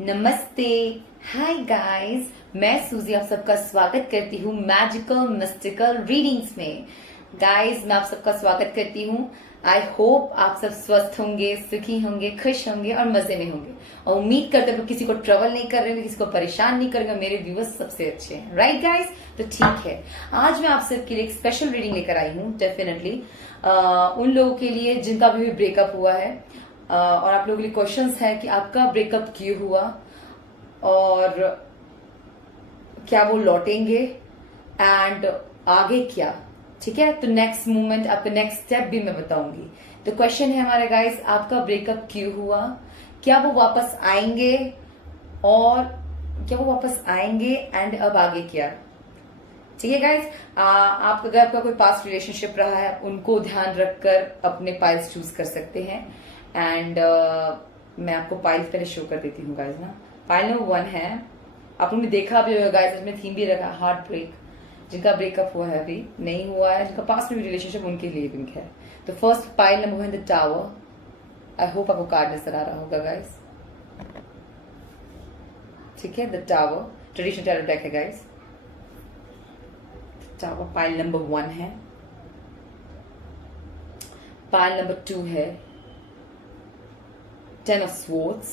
नमस्ते, hi guys. मैं सूजी आप सबका स्वागत करती हूँ मैजिकल मिस्टिकल रीडिंग्स में। गाइस, मैं आप सबका स्वागत करती हूँ। आई होप आप सब स्वस्थ होंगे, सुखी होंगे, खुश होंगे और मजे में होंगे। और उम्मीद करते हैं किसी को ट्रबल नहीं कर रहे होंगे, किसी को परेशान नहीं करेंगे। मेरे व्यूअर्स सबसे अच्छे हैं, राइट गाइस? तो ठीक है, आज मैं आप सबके लिए एक स्पेशल रीडिंग लेकर आई हूँ। डेफिनेटली उन लोगों के लिए जिनका भी ब्रेकअप हुआ है, और आप लोगों के लिए क्वेश्चंस है कि आपका ब्रेकअप क्यों हुआ और क्या वो लौटेंगे एंड आगे क्या। ठीक है, तो नेक्स्ट मूवमेंट, आपका नेक्स्ट स्टेप भी मैं बताऊंगी। तो क्वेश्चन है हमारे गाइस, आपका ब्रेकअप क्यों हुआ, क्या वो वापस आएंगे और क्या वो वापस आएंगे एंड अब आगे क्या। ठीक है गाइस, आप अगर आपका कोई पास्ट रिलेशनशिप रहा है उनको ध्यान रखकर अपने पाइल्स चूज कर सकते हैं। एंड मैं आपको पाइल्स पहले शो कर देती हूँ गाइस ना। पाइल नंबर 1 है, आप लोगों ने देखा भी होगा गाइस, इसमें थीम भी रखा हार्ट ब्रेक। जिनका ब्रेकअप हुआ है अभी नहीं हुआ है, जिनका पास्ट में रिलेशनशिप, उनके लिए भी है। तो first pile number 1 the tower. I hope आपको कार्ड नजर आ रहा होगा गाइस। ठीक है, the tower traditional tarot deck है गाइस। टावर पाइल नंबर 1 है। पाइल नंबर 2 है Ten of Swords।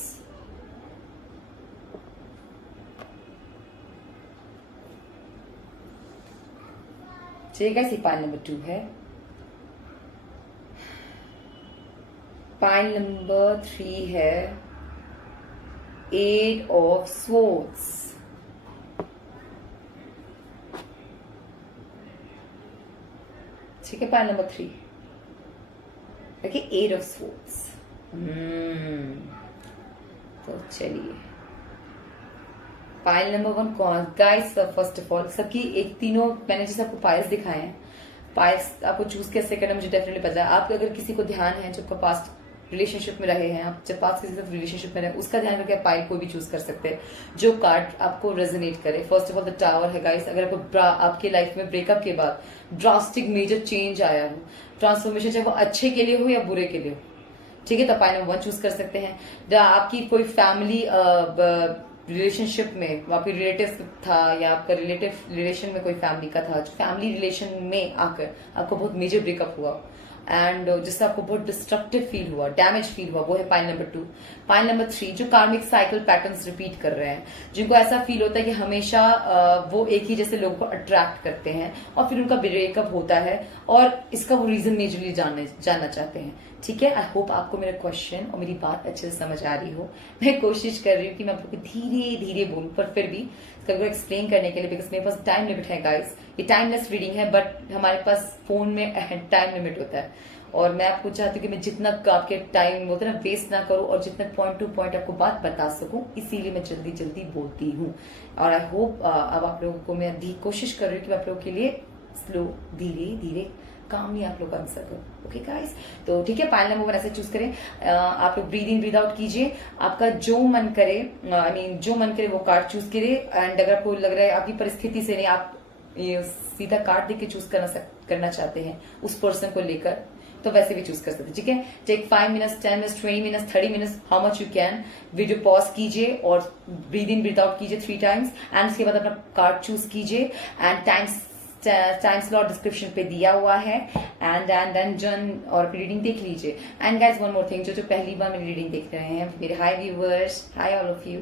ठीक है, पाइल नंबर 2 है। पाइल नंबर 3 है Eight of Swords। ठीक है, पाइल नंबर 3 देखिए, Eight of Swords। तो चलिए, पाइल नंबर 1 कौन गाइस? फर्स्ट ऑफ ऑल सबकी एक तीनों मैंने जैसे आपको पाइल्स दिखाए हैं, पाइल्स आपको चूज कैसे करना मुझे डेफिनेटली पता है। आप अगर किसी को ध्यान है जो पास्ट रिलेशनशिप में रहे हैं, आप जब पास्ट किसी से रिलेशनशिप में रहे, उसका ध्यान करके आप पाइल कोई भी चूज कर सकते हैं जो कार्ड आपको रेजोनेट करे। First of all the tower है गाइस। अगर आपको आपके लाइफ में ब्रेकअप के बाद ड्रास्टिक मेजर चेंज आया हो, ट्रांसफॉर्मेशन, चाहे वो अच्छे के लिए हो या बुरे के लिए हो, ठीक है, तो पाइल नंबर 1 चूज कर सकते हैं। आपकी कोई फैमिली रिलेशनशिप में आपके रिलेटिव था या आपका रिलेटिव रिलेशन में कोई फैमिली का था, जो फैमिली रिलेशन में आकर आपको बहुत मेजर ब्रेकअप हुआ एंड जिससे आपको बहुत डिस्ट्रक्टिव फील हुआ, डैमेज फील हुआ, वो है पाइल नंबर 2। पाइल नंबर 3 जो कार्मिक साइकिल पैटर्न्स रिपीट कर रहे हैं, जिनको ऐसा फील होता है कि हमेशा वो एक ही जैसे लोगों को अट्रैक्ट करते हैं और फिर उनका ब्रेकअप होता है और इसका वो रीजन मेजरली जानना चाहते हैं। ठीक है, आई होप आपको मेरा क्वेश्चन और मेरी बात अच्छे से समझ आ रही हो। मैं कोशिश कर रही हूँ कि मैं आपको धीरे धीरे बोलूं, पर फिर भी इसका एक्सप्लेन करने के लिए, बिकॉज मेरे पास टाइम लिमिट है गाइस। ये टाइमलेस रीडिंग है, बट हमारे पास फोन में टाइम लिमिट होता है और मैं आपको चाहती हूँ कि मैं जितना आपके टाइम बोलते हैं ना वेस्ट ना करूँ और जितना पॉइंट टू पॉइंट आपको बात बता सकूं, इसीलिए मैं जल्दी जल्दी बोलती हूँ। और आई होप अब आप लोगों को मैं कोशिश कर रही हूँ कि मैं आप लोगों के लिए स्लो, धीरे धीरे, कामली आप लोग आंसर करो। ओके गाइस, तो ठीक है, पाइल नंबर 1 ऐसे चूज करें। आप लोग ब्रीद इन ब्रीद आउट कीजिए, आपका जो मन करे, आई मीन जो मन करे वो कार्ड चूज करे। एंड अगर आपको लग रहा है आपकी परिस्थिति से नहीं, आप सीधा कार्ड देके चूज करना चाहते हैं उस पर्सन को लेकर, तो वैसे भी चूज कर सकते हैं। ठीक है, take 5 minutes, 10 minutes, 20 minutes, 30 minutes, how much you can. Video pause कीजिए और ब्रीद इन ब्रीद आउट कीजिए 3 टाइम्स एंड उसके बाद अपना कार्ड चूज कीजिए। एंड टाइम स्लॉट डिस्क्रिप्शन पे दिया हुआ है एंड जन और रीडिंग देख लीजिए। And guys one more thing, जो पहली बार मेरी रीडिंग देख रहे हैं, मेरे hi viewers, hi all of you,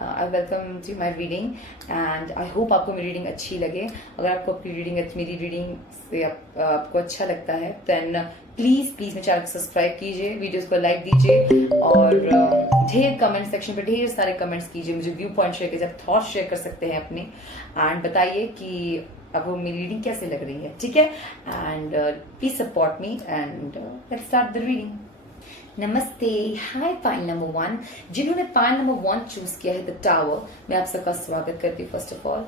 I welcome to my reading and I hope आपको मेरी रीडिंग अच्छी लगे। अगर आपको मेरी रीडिंग से आपको अच्छा लगता है देन प्लीज मेरे चैनल को सब्सक्राइब कीजिए, वीडियोस को लाइक दीजिए और ढेर कमेंट सेक्शन पे ढेर सारे कमेंट्स कीजिए, मुझे व्यू पॉइंट शेयर कीजिए, आप थॉट शेयर कर सकते हैं अपने एंड बताइए कि अब मेरी रीडिंग कैसे लग रही है। ठीक है, and please support me and let's start the reading. नमस्ते, हाय पाइल नंबर 1। जिन्होंने पाइल नंबर 1 चूज किया है द टावर, मैं आप सबका स्वागत करती हूँ first of all.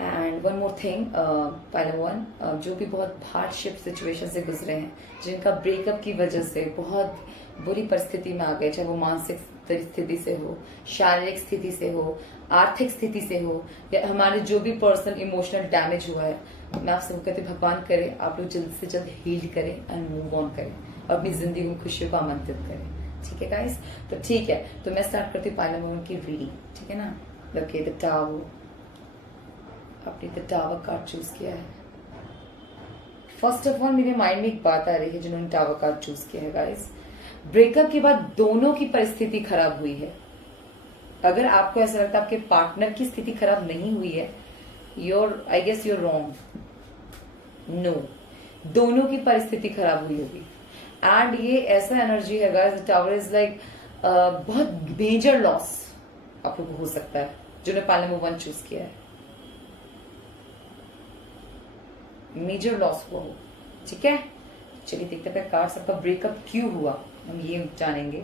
And one more thing, pile number 1 जो भी बहुत हार्डशिप सिचुएशन से गुजरे हैं, जिनका ब्रेकअप की वजह से बहुत बुरी परिस्थिति में आ गए, चाहे वो मानसिक स्थिति से हो, शारीरिक स्थिति से हो, आर्थिक स्थिति से हो, या हमारे जो भी पर्सनल इमोशनल डैमेज हुआ है, मैं आप सबको कहती हूँ भगवान करे आप लोग जल्द से जल्द हील करें एंड मूव ऑन करें और अपनी जिंदगी में खुशियों को आमंत्रित करें। ठीक है गाइस, तो ठीक है, तो मैं स्टार्ट करती हूँ पाइल नंबर 1 की रीडिंग, ठीक है ना। ओके, द टावर, आपने द टावर कार्ड चूज किया है। फर्स्ट ऑफ ऑल मेरे माइंड में एक बात आ रही है जिन्होंने टावर कार्ड चूज किया है गाइस, ब्रेकअप के बाद दोनों की परिस्थिति खराब हुई है। अगर आपको ऐसा लगता है आपके पार्टनर की स्थिति खराब नहीं हुई है, I guess you're wrong. No, दोनों की परिस्थिति खराब हुई होगी। एंड ये ऐसा एनर्जी है गाइस, टावर इज लाइक बहुत मेजर लॉस आप लोग को हो सकता है जिन्होंने पाइल नंबर 1 चूज किया है। मेजर लॉस हुआ हो, ठीक है। चलिए देखते हैं कार्ड सबका ब्रेकअप क्यों हुआ, हम ये जानेंगे,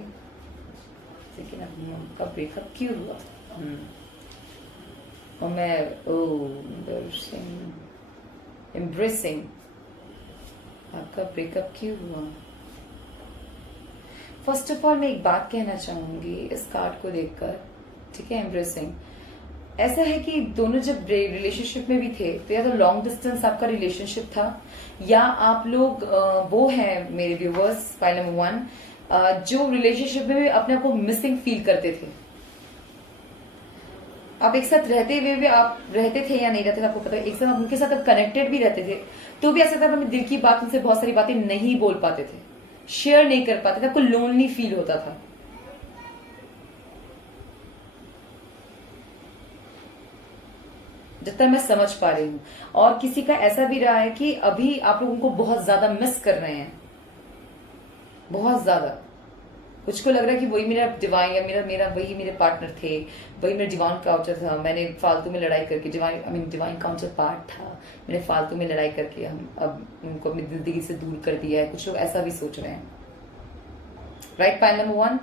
ठीक है ना। आपका ब्रेकअप क्यों हुआ, और मैं एम्ब्रेसिंग, आपका ब्रेकअप क्यों हुआ। फर्स्ट ऑफ ऑल मैं एक बात कहना चाहूंगी इस कार्ड को देखकर, ठीक है। एम्ब्रेसिंग ऐसा है कि दोनों जब रिलेशनशिप में भी थे तो या तो लॉन्ग डिस्टेंस आपका रिलेशनशिप था, या आप लोग वो हैं मेरे व्यूवर्स पाइल नंबर 1 जो रिलेशनशिप में भी अपने आप को मिसिंग फील करते थे। आप एक साथ रहते हुए भी आप रहते थे या नहीं रहते थे आपको पता है, एक साथ उनके साथ आप कनेक्टेड भी रहते थे तो भी ऐसा था अपने दिल की बात उनसे बहुत सारी बातें नहीं बोल पाते थे, शेयर नहीं कर पाते थे, आपको लोनली फील होता था। जितना मैं समझ पा रही हूं, और किसी का ऐसा भी रहा है कि अभी आप लोग उनको बहुत ज्यादा मिस कर रहे हैं, बहुत ज्यादा। कुछ को लग रहा है कि वही मेरा डिवाइन या मेरा मेरा वही मेरे पार्टनर थे, वही मेरा डिवाइन काउंटर था, मैंने फालतू में लड़ाई करके डिवाइन काउंटर पार्ट था, मैंने फालतू में लड़ाई करके हम अब उनको अपनी जिंदगी से दूर कर दिया है। कुछ लोग ऐसा भी सोच रहे हैं, right. Pile number 1,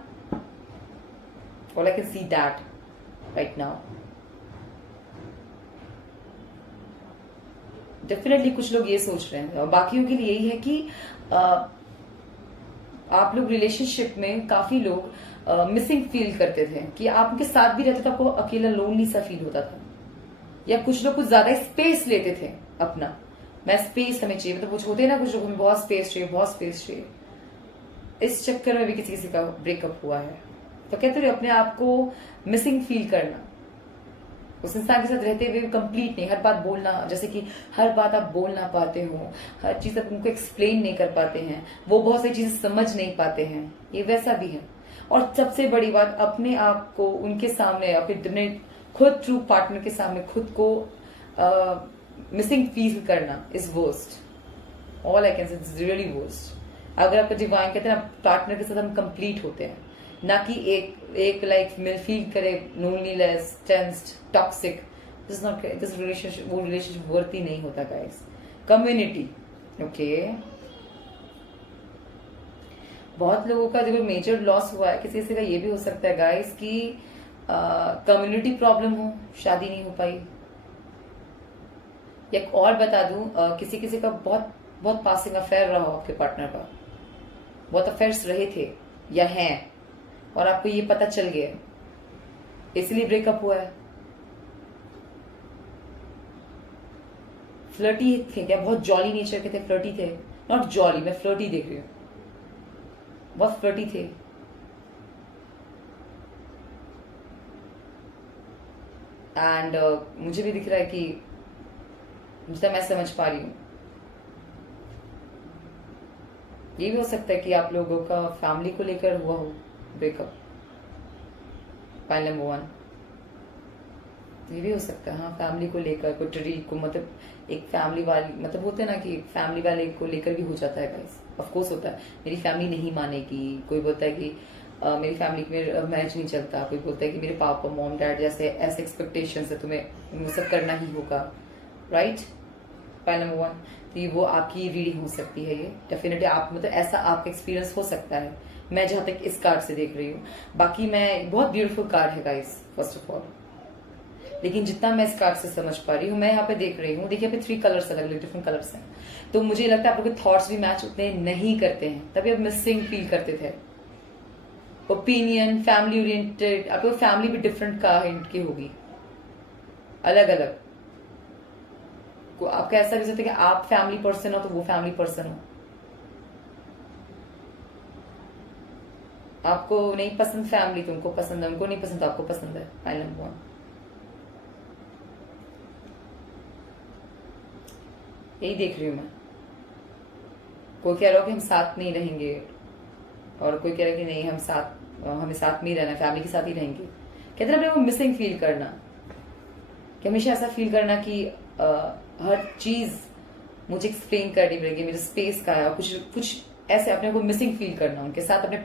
all I can see that right now. Definitely कुछ लोग ये सोच रहे हैं, और बाकियों के लिए यही है कि आप लोग रिलेशनशिप में काफी लोग मिसिंग फील करते थे कि आप उनके साथ भी रहते थे, आपको अकेला लोनली सा फील होता था, या कुछ लोग कुछ ज्यादा स्पेस लेते थे अपना। मैं स्पेस हमें चाहिए, मतलब कुछ होते हैं ना कुछ लोग, हमें बहुत स्पेस चाहिए, बहुत स्पेस चाहिए। इस चक्कर में भी किसी किसी का ब्रेकअप हुआ है। तो कहते रहे अपने आप को मिसिंग फील करना, उस इंसान के साथ रहते हुए कंप्लीट नहीं, हर बात बोलना, जैसे कि हर बात आप बोल ना पाते हो, हर चीज आप उनको एक्सप्लेन नहीं कर पाते हैं, वो बहुत सारी चीजें समझ नहीं पाते हैं, ये वैसा भी है। और सबसे बड़ी बात, अपने आप को उनके सामने, अपने खुद ट्रू पार्टनर के सामने खुद को मिसिंग फील करना is worst. All I can say is really worst. अगर आपका डिवाइन कहते हैं ना, पार्टनर के साथ हम कंप्लीट होते हैं, ना कि एक लाइफ में फील करे loneliness, tensed, toxic. This not this relationship, वो रिलेशनशिप वर्ती नहीं होता गाइस। Community, okay. बहुत लोगों का देखो मेजर लॉस हुआ है, किसी किसी का ये भी हो सकता है गाइस कि कम्युनिटी प्रॉब्लम हो, शादी नहीं हो पाई। या और बता दूं, किसी किसी का बहुत बहुत पासिंग अफेयर रहा हो आपके पार्टनर का, बहुत अफेयर्स रहे थे या हैं, और आपको ये पता चल गया, इसलिए ब्रेकअप हुआ है। फ्लर्टी थे क्या, बहुत जॉली नेचर के थे, फ्लर्टी थे, नॉट जॉली, मैं फ्लर्टी देख रही हूं, बहुत फ्लर्टी थे। एंड मुझे भी दिख रहा है कि जितना मैं समझ पा रही हूं, ये भी हो सकता है कि आप लोगों का फैमिली को लेकर हुआ हो ब्रेकअप, पाइल नंबर 1। ये भी हो सकता है, हाँ, फैमिली को लेकर कोई को, मतलब एक फैमिली वाली, मतलब होते हैं ना कि फैमिली वाले को लेकर भी हो जाता है गाइस, ऑफ कोर्स होता है। मेरी फैमिली नहीं मानेगी, कोई बोलता है कि मेरी फैमिली में मैच नहीं चलता, कोई बोलता है कि मेरे पापा मॉम डैड जैसे ऐसे एक्सपेक्टेशंस है, तुम्हें वो सब करना ही होगा, राइट। पाइल नंबर 1, तो वो आपकी रीडिंग हो सकती है, ये डेफिनेटली आप, मतलब ऐसा आपका एक्सपीरियंस हो सकता है, मैं जहां तक इस कार्ड से देख रही हूँ। बाकी मैं, बहुत ब्यूटीफुल कार्ड है गाइस फर्स्ट ऑफ ऑल, लेकिन जितना मैं इस कार्ड से समझ पा रही हूँ, मैं यहाँ पे देख रही हूँ, देखिए यहाँ पे 3 कलर्स अलग अलग डिफरेंट कलर्स हैं, तो मुझे लगता है आप लोग के थॉट्स भी मैच उतने नहीं करते हैं, तभी आप मिसिंग फील करते थे। ओपिनियन, फैमिली ओरिएंटेड, आपको फैमिली भी डिफरेंट काइंड की होगी, अलग अलग। आपका ऐसा भी सकता है कि आप फैमिली पर्सन हो तो वो फैमिली पर्सन हो, आपको नहीं पसंद फैमिली तो उनको पसंद है, उनको नहीं पसंद तो आपको पसंद है। पाइल नंबर 1, यही देख रही हूं मैं। कोई कह रहा हो कि हम साथ नहीं रहेंगे, और कोई कह रहा है कि नहीं हम साथ, हमें साथ में ही रहना, फैमिली के साथ ही रहेंगे। कहते हैं अपने को मिसिंग फील करना, कि हमेशा ऐसा फील करना कि हर चीज मुझे एक्सप्लेन करनी पड़ेगी, मेरे स्पेस का है, और कुछ कुछ ऐसे अपने को मिसिंग फील करना उनके साथ, अपने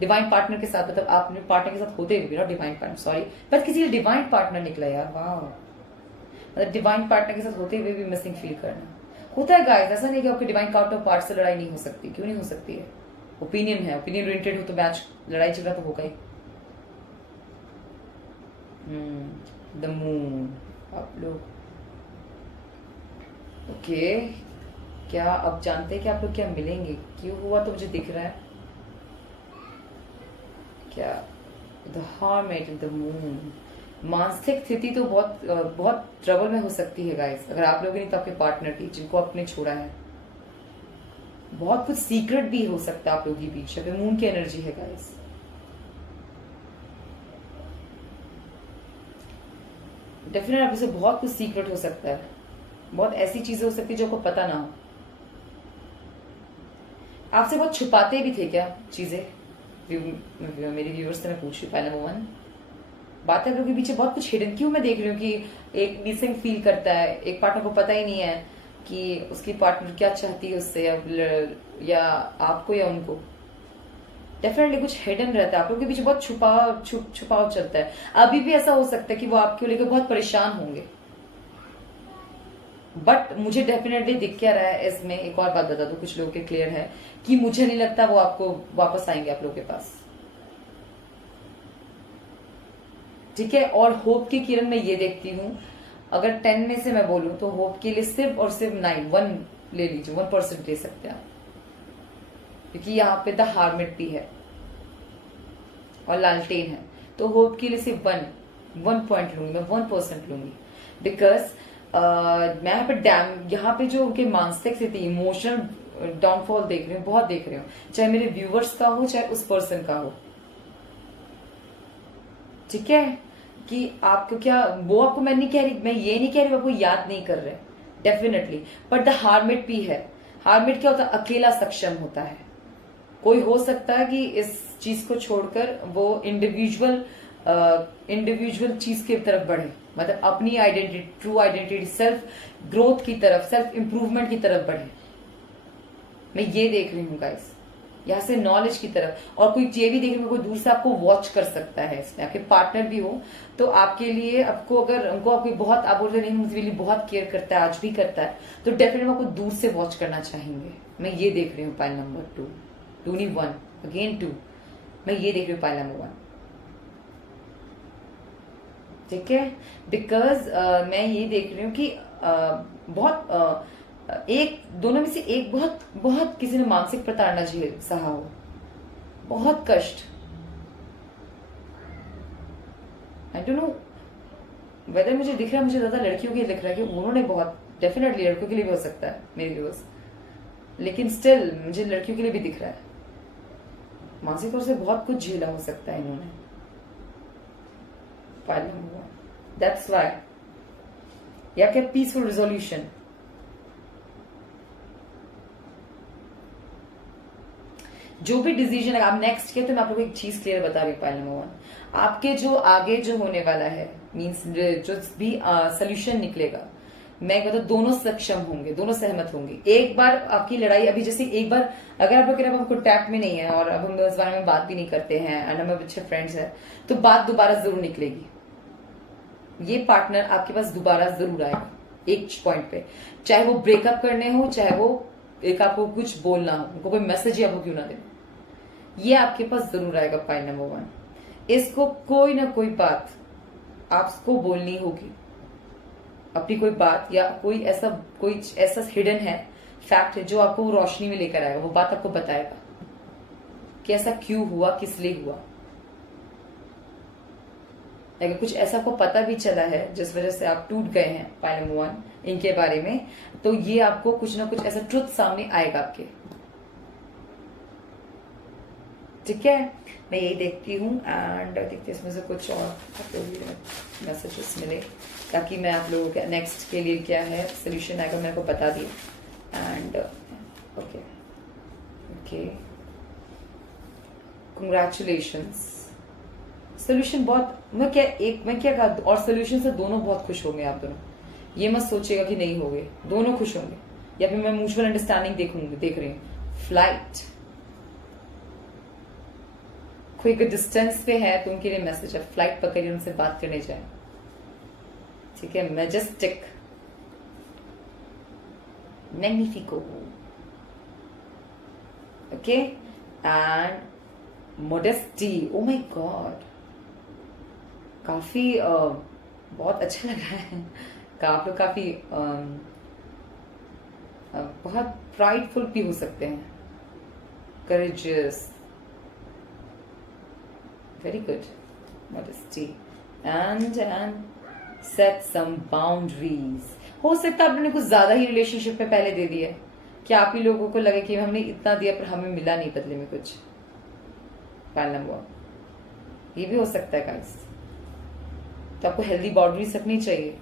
डिवाइन पार्टनर के साथ। मतलब आप अपने पार्टनर के साथ होते हुए भी, नॉट डिवाइन पार्टनर, सॉरी, बस किसी डिवाइन पार्टनर निकला यार, वाह। मतलब डिवाइन पार्टनर के साथ होते हुए भी मिसिंग फील करना होता है गाइस। ऐसा नहीं कि आपके डिवाइन काउंटर पार्ट से लड़ाई नहीं हो सकती, क्यों नहीं हो सकती है, ओपिनियन है, ओपिनियन ओरिएंटेड हो तो मैच, लड़ाई झगड़ा तो होगा ही। द मून, आप लोग ओके, क्या अब जानते हैं कि आप लोग क्या मिलेंगे, क्यों हुआ तो मुझे दिख रहा है क्या। द हर्मिट, द मून, मानसिक स्थिति तो बहुत बहुत ट्रबल में हो सकती है गाइस, अगर आप लोग नहीं तो आपके पार्टनर की, जिनको आपने छोड़ा है। बहुत कुछ सीक्रेट भी हो सकता है आप लोगों के बीच, अगर मून की एनर्जी है गाइस। डेफिनेट आपसे बहुत कुछ सीक्रेट हो सकता है, बहुत ऐसी चीजें हो सकती है जो आपको पता ना हो। आपसे बहुत छुपाते भी थे क्या चीजें, मेरी व्यूअर्स से मैं पूछ रही हूँ। पहला मोहन, बात है आप लोगों के पीछे बहुत कुछ हिडन, क्यों मैं देख रही हूँ कि एक मिसिंग फील करता है, एक पार्टनर को पता ही नहीं है कि उसकी पार्टनर क्या चाहती है उससे, या आपको या उनको। डेफिनेटली कुछ हिडन रहता है आप लोगों के पीछे, बहुत छुपाव चलता है। अभी भी ऐसा हो सकता है कि वो आपको लेकर बहुत परेशान होंगे, बट मुझे डेफिनेटली दिख क्या रहा है इसमें। एक और बात बता दूं, कुछ लोगों के क्लियर है कि मुझे नहीं लगता वो आपको वापस आएंगे आप लोगों के पास, ठीक है। और होप की किरण में ये देखती हूं, अगर 10 में से मैं बोलूं तो होप के लिए सिर्फ और सिर्फ 9, 1 ले लीजिए, 1% ले सकते हैं आप, क्योंकि यहाँ पे द हार्मिट भी है और लालटेन है। तो होप के लिए सिर्फ 1 पॉइंट लूंगी मैं, 1% लूंगी, बिकॉज मैं यहाँ पे जो उनके मानसिक स्थिति, इमोशनल डाउनफॉल देख रही हूँ, बहुत देख रही हूँ, चाहे मेरे व्यूवर्स का हो चाहे उस पर्सन का हो, ठीक है। कि आपको क्या, वो आपको मैं नहीं कह रही, मैं ये नहीं कह रही आपको याद नहीं कर रहे, डेफिनेटली, बट द हार्मिट भी है। हार्मिट क्या होता है, अकेला सक्षम होता है। कोई हो सकता है कि इस चीज को छोड़कर वो इंडिविजुअल चीज की तरफ बढ़े, मतलब अपनी identity, true identity, self growth की तरफ, सेल्फ इंप्रूवमेंट की तरफ बढ़े। मैं ये देख रही हूँ गाइस, यहाँ से नॉलेज की तरफ। और कोई ये भी देख रही हूँ, कोई दूर से आपको वॉच कर सकता है, इसमें आपके पार्टनर भी हो तो आपके लिए, आपको अगर उनको आपको बहुत, आप बोल रहे नहीं मुझे लिए बहुत केयर करता है, आज भी करता है, तो डेफिनेटली आपको दूर से वॉच करना चाहेंगे। मैं ये देख रही हूँ पाइल नंबर 2 नहीं 1, अगेन 2, मैं ये देख रही हूँ पाइल नंबर 1, ठीक है। बिकॉज मैं ये देख रही हूँ कि बहुत एक दोनों में से एक बहुत बहुत किसी ने मानसिक प्रताड़ना सहा हो, बहुत कष्ट। आई डोंट नो वेदर मुझे दिख रहा है, मुझे ज्यादा लड़कियों के लिए दिख रहा है कि उन्होंने बहुत, डेफिनेटली लड़कों के लिए भी हो सकता है मेरे व्यूअर्स, लेकिन स्टिल मुझे लड़कियों के लिए भी दिख रहा है, मानसिक तौर से बहुत कुछ झेला हो सकता है इन्होंने। दैट्स व्हाई, या क्या पीसफुल रिजोल्यूशन। जो भी डिसीजन है आप नेक्स्ट किया, तो मैं आप लोगों को एक चीज क्लियर बता रही हूँ। पाइल नंबर 1, आपके जो आगे जो होने वाला है, मीन्स जो भी सोल्यूशन निकलेगा, मैं कहता हूँ दोनों सक्षम होंगे, दोनों सहमत होंगे। एक बार आपकी लड़ाई, अभी जैसे एक बार अगर आप लोग कह रहे हैं हम कॉन्टैक्ट में नहीं है और अब हम इस बारे में बात भी नहीं करते हैं एंड हम अच्छे फ्रेंड्स हैं, तो बात दोबारा जरूर निकलेगी। ये पार्टनर आपके पास दोबारा जरूर आएगा एक पॉइंट पे, चाहे वो ब्रेकअप करने हो, चाहे वो एक आपको कुछ बोलना हो, उनको कोई मैसेज ही आपको क्यों ना दे, ये आपके पास जरूर आएगा। पॉइंट नंबर 1, इसको कोई ना कोई बात आपको बोलनी होगी, अपनी कोई बात, या कोई ऐसा हिडन है, फैक्ट है जो आपको वो रोशनी में लेकर आएगा, वो बात आपको बताएगा कि ऐसा क्यों हुआ, किस लिए हुआ। अगर कुछ ऐसा आपको पता भी चला है जिस वजह से आप टूट गए हैं पॉइंट नंबर 1 इनके बारे में, तो ये आपको कुछ ना कुछ ऐसा ट्रुथ सामने आएगा आपके, ठीक है, मैं यही देखती हूँ एंड देखते इसमें से कुछ और मैसेजेस मिले ताकि मैं आप लोगों के नेक्स्ट के लिए क्या है सोल्यूशन आएगा मेरे को बता दिए। And okay okay, congratulations. Solution बहुत, मैं क्या कहा, और सोल्यूशन से दोनों बहुत खुश होंगे आप दोनों। ये मत सोचिएगा कि नहीं होंगे, दोनों खुश होंगे। या फिर मैं म्यूचुअल अंडरस्टैंडिंग देख रही हूँ। फ्लाइट कोई अगर डिस्टेंस पे है तो उनके लिए मैसेज है, फ्लाइट पकड़िए, उनसे बात करने जाए। ठीक है, majestic, magnifico, okay, and modesty. Oh my god, काफी बहुत अच्छा लग रहा है। आप लोग काफी बहुत प्राइडफुल भी हो सकते हैं, courageous, very good, modesty and set some boundaries। हो सकता है आपने कुछ ज्यादा ही रिलेशनशिप में पहले दे दिया है कि आप ही लोगों को लगे कि हमने इतना दिया पर हमें मिला नहीं बदले में कुछ। फाइल नंबर, ये भी हो सकता है गाइस। तो आपको हेल्दी बाउंड्रीज रखनी चाहिए।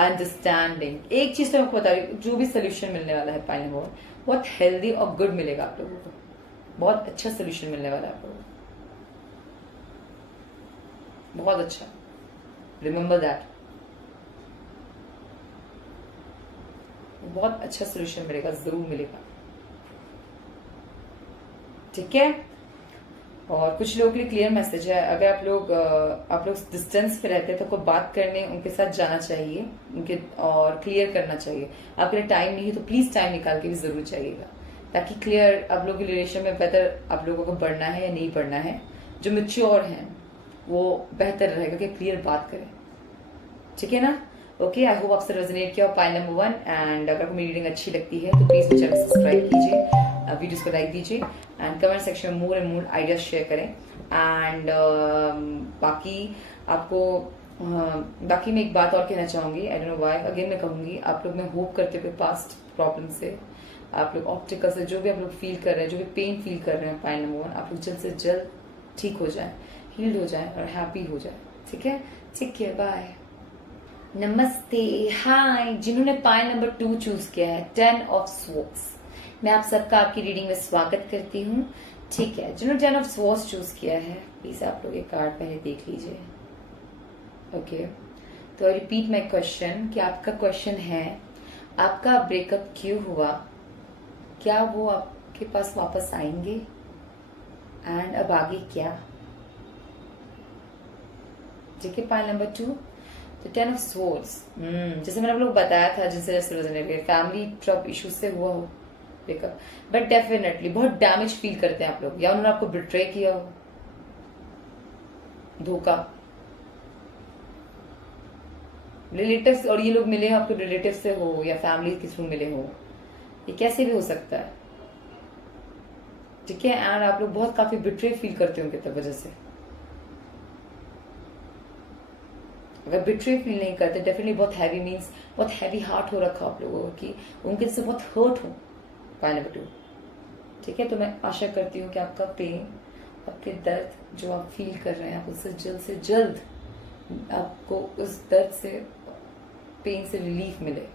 अंडरस्टैंडिंग, एक चीज तो मैं आपको बता रही हूँ, जो भी सोल्यूशन मिलने वाला है फाइल नंबर बहुत हेल्दी और गुड मिलेगा आप लोगों को। बहुत अच्छा सोल्यूशन मिलने वाला है आप लोगों को, बहुत अच्छा। रिमेंबर दैट, बहुत अच्छा सोल्यूशन मिलेगा, जरूर मिलेगा। ठीक है, और कुछ लोगों के लिए क्लियर मैसेज है। अगर आप लोग डिस्टेंस पे रहते हैं तो आपको बात करने उनके साथ जाना चाहिए, उनके और क्लियर करना चाहिए। आपके लिए टाइम नहीं है तो प्लीज टाइम निकाल के भी जरूर चाहिएगा, ताकि क्लियर आप लोगों के रिलेशन में बेहतर आप लोगों को बढ़ना है या नहीं बढ़ना है। जो मैच्योर हैं वो बेहतर रहेगा कि क्लियर बात करें। ठीक है ना? ओके, आई होप आपसे रेजोनेट किया पाइल नंबर 1। एंड अगर आपको मेरी रीडिंग अच्छी लगती है तो प्लीज चैनल सब्सक्राइब कीजिए, वीडियोस को लाइक दीजिए एंड कमेंट सेक्शन में more and more ideas share करें। एंड बाकी आपको बाकी मैं एक बात और कहना चाहूंगी, I don't know why, again मैं कहूंगी, आप लोग, मैं होप करते हुए पास्ट प्रॉब्लम से आप लोग, ऑप्टिकल से जो भी आप लोग फील कर रहे हैं, जो भी पेन फील कर रहे हैं पाइल नंबर 1, आप लोग जल्द से जल्द ठीक हो जाए, हील्ड हो जाए और हैप्पी हो जाए। ठीक है, ठीक है, बाय, नमस्ते, हाय। जिन्होंने पाइल नंबर 2 चूज किया है, 10 ऑफ स्वॉर्ड्स, मैं आप सबका आपकी रीडिंग में स्वागत करती हूँ। ठीक है, जिन्होंने 10 ऑफ स्वॉर्ड्स चूज किया है, प्लीज आप लोग एक कार्ड पहले देख लीजिए। ओके, तो आई रिपीट माई क्वेश्चन कि आपका क्वेश्चन है, आपका ब्रेकअप क्यों हुआ, क्या वो आपके पास वापस आएंगे, एंड अब आगे क्या। ठीक है, पाइल नंबर 2, तो 10 ऑफ स्वॉर्ड्स, जैसे मैंने आप लोग बताया था, जिनसे फैमिली ट्रबल इश्यूज से हुआ हो ब्रेकअप, बट डेफिनेटली बहुत डैमेज फील करते हैं आप लोग, या उन्होंने आपको बिट्रे किया हो, धोखा, रिलेटिव्स, और ये लोग मिले हो आपके रिलेटिव से हो या फैमिली के थ्रू मिले हो, ये कैसे भी हो सकता है। ठीक है, एंड आप लोग बहुत काफी बिट्रे फील करते हो उनके वजह से। अगर बिट्रे फील नहीं करते, डेफिनेटली बहुत हैवी मीन्स बहुत हैवी हार्ट हो रखा आप लोगों की, उनके से बहुत हर्ट हो। पाइल नंबर 2, ठीक है, तो मैं आशा करती हूँ कि आपका पेन, आपके दर्द जो आप फील कर रहे हैं, आप उससे जल्द आपको उस दर्द से, पेन से रिलीफ मिले,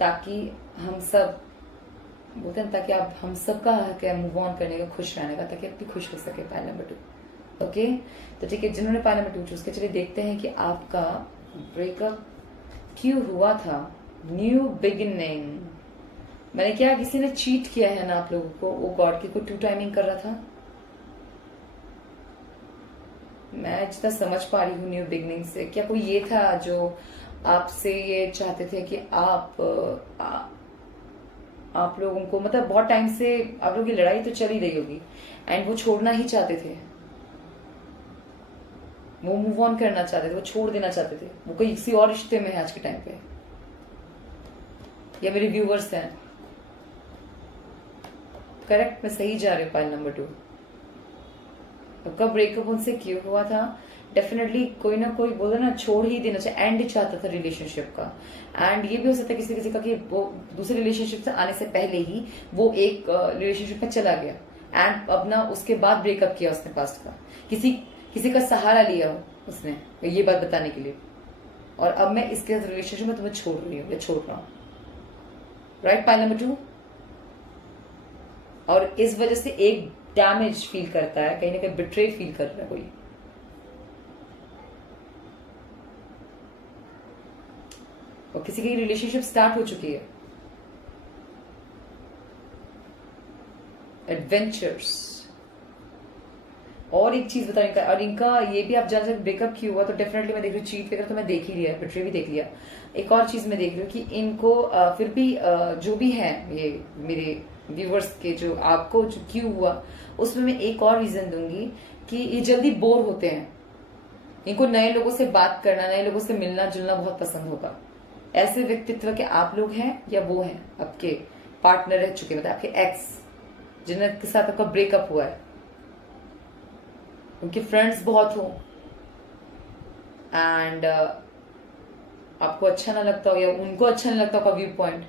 ताकि हम सब बोलते हैं, ताकि आप हम सबका हक है मूव ऑन करने का, खुश रहने का, ताकि आप भी खुश हो सके। पाइल नंबर 2, ओके, तो ठीक है, जिन्होंने पाइल नंबर 2 चूज किया, चलिए देखते हैं कि आपका ब्रेकअप क्यों हुआ था। न्यू बिगिनिंग, मैंने क्या, किसी ने चीट किया है ना आप लोगों को, वो गॉड की को 2 टाइमिंग कर रहा था। मैं जितना समझ पा रही हूँ न्यू बिगिनिंग से, क्या कोई ये था जो आपसे ये चाहते थे कि आप लोगों को, मतलब बहुत टाइम से आप लोगों की लड़ाई तो चल ही रही होगी एंड वो छोड़ना ही चाहते थे, वो मूव ऑन करना चाहते थे, वो छोड़ देना चाहते थे, वो कोई किसी और रिश्ते में है आज के टाइम पे, या मेरे व्यूवर्स हैं, करेक्ट, मैं सही जा रही हूँ। पाइल नंबर 2, कब ब्रेकअप उनसे क्यों हुआ था, डेफिनेटली कोई ना कोई बोला ना, छोड़ ही देना चाहिए, एंड चाहता था रिलेशनशिप का। एंड ये भी हो सकता है किसी का कि वो दूसरे रिलेशनशिप से आने से पहले ही वो एक रिलेशनशिप में चला गया, एंड अपना उसके बाद ब्रेकअप किया उसने पास्ट का, किसी किसी का सहारा लिया हो उसने ये बात बताने के लिए, और अब मैं इसके रिलेशनशिप में तुम्हें छोड़ रही हूँ या छोड़ रहा हूं। Right, pile number 2। और इस वजह से एक डैमेज फील करता है, कहीं ना कहीं बिट्रे फील कर रहा है कोई। और किसी की रिलेशनशिप स्टार्ट हो चुकी है। एडवेंचर्स। और एक चीज बताओ इनका, और इनका ये भी आप जान सकते ब्रेकअप क्यों हुआ, तो डेफिनेटली मैं देख रही हूँ चीट वगैरह तो मैं देख ही लिया, बिट्रे भी देख लिया। एक और चीज मैं देख रही हूँ कि इनको फिर भी जो भी है ये मेरे व्यूवर्स के, जो आपको जो क्यों हुआ उसमें मैं एक और रीजन दूंगी कि ये जल्दी बोर होते हैं। इनको नए लोगों से बात करना, नए लोगों से मिलना जुलना बहुत पसंद होगा। ऐसे व्यक्तित्व के आप लोग हैं या वो हैं आपके पार्टनर रह चुके, मतलब आपके एक्स जिनके साथ आपका ब्रेकअप हुआ है, उनके फ्रेंड्स बहुत हो एंड आपको अच्छा ना लगता हो या उनको अच्छा नहीं लगता होगा व्यू पॉइंट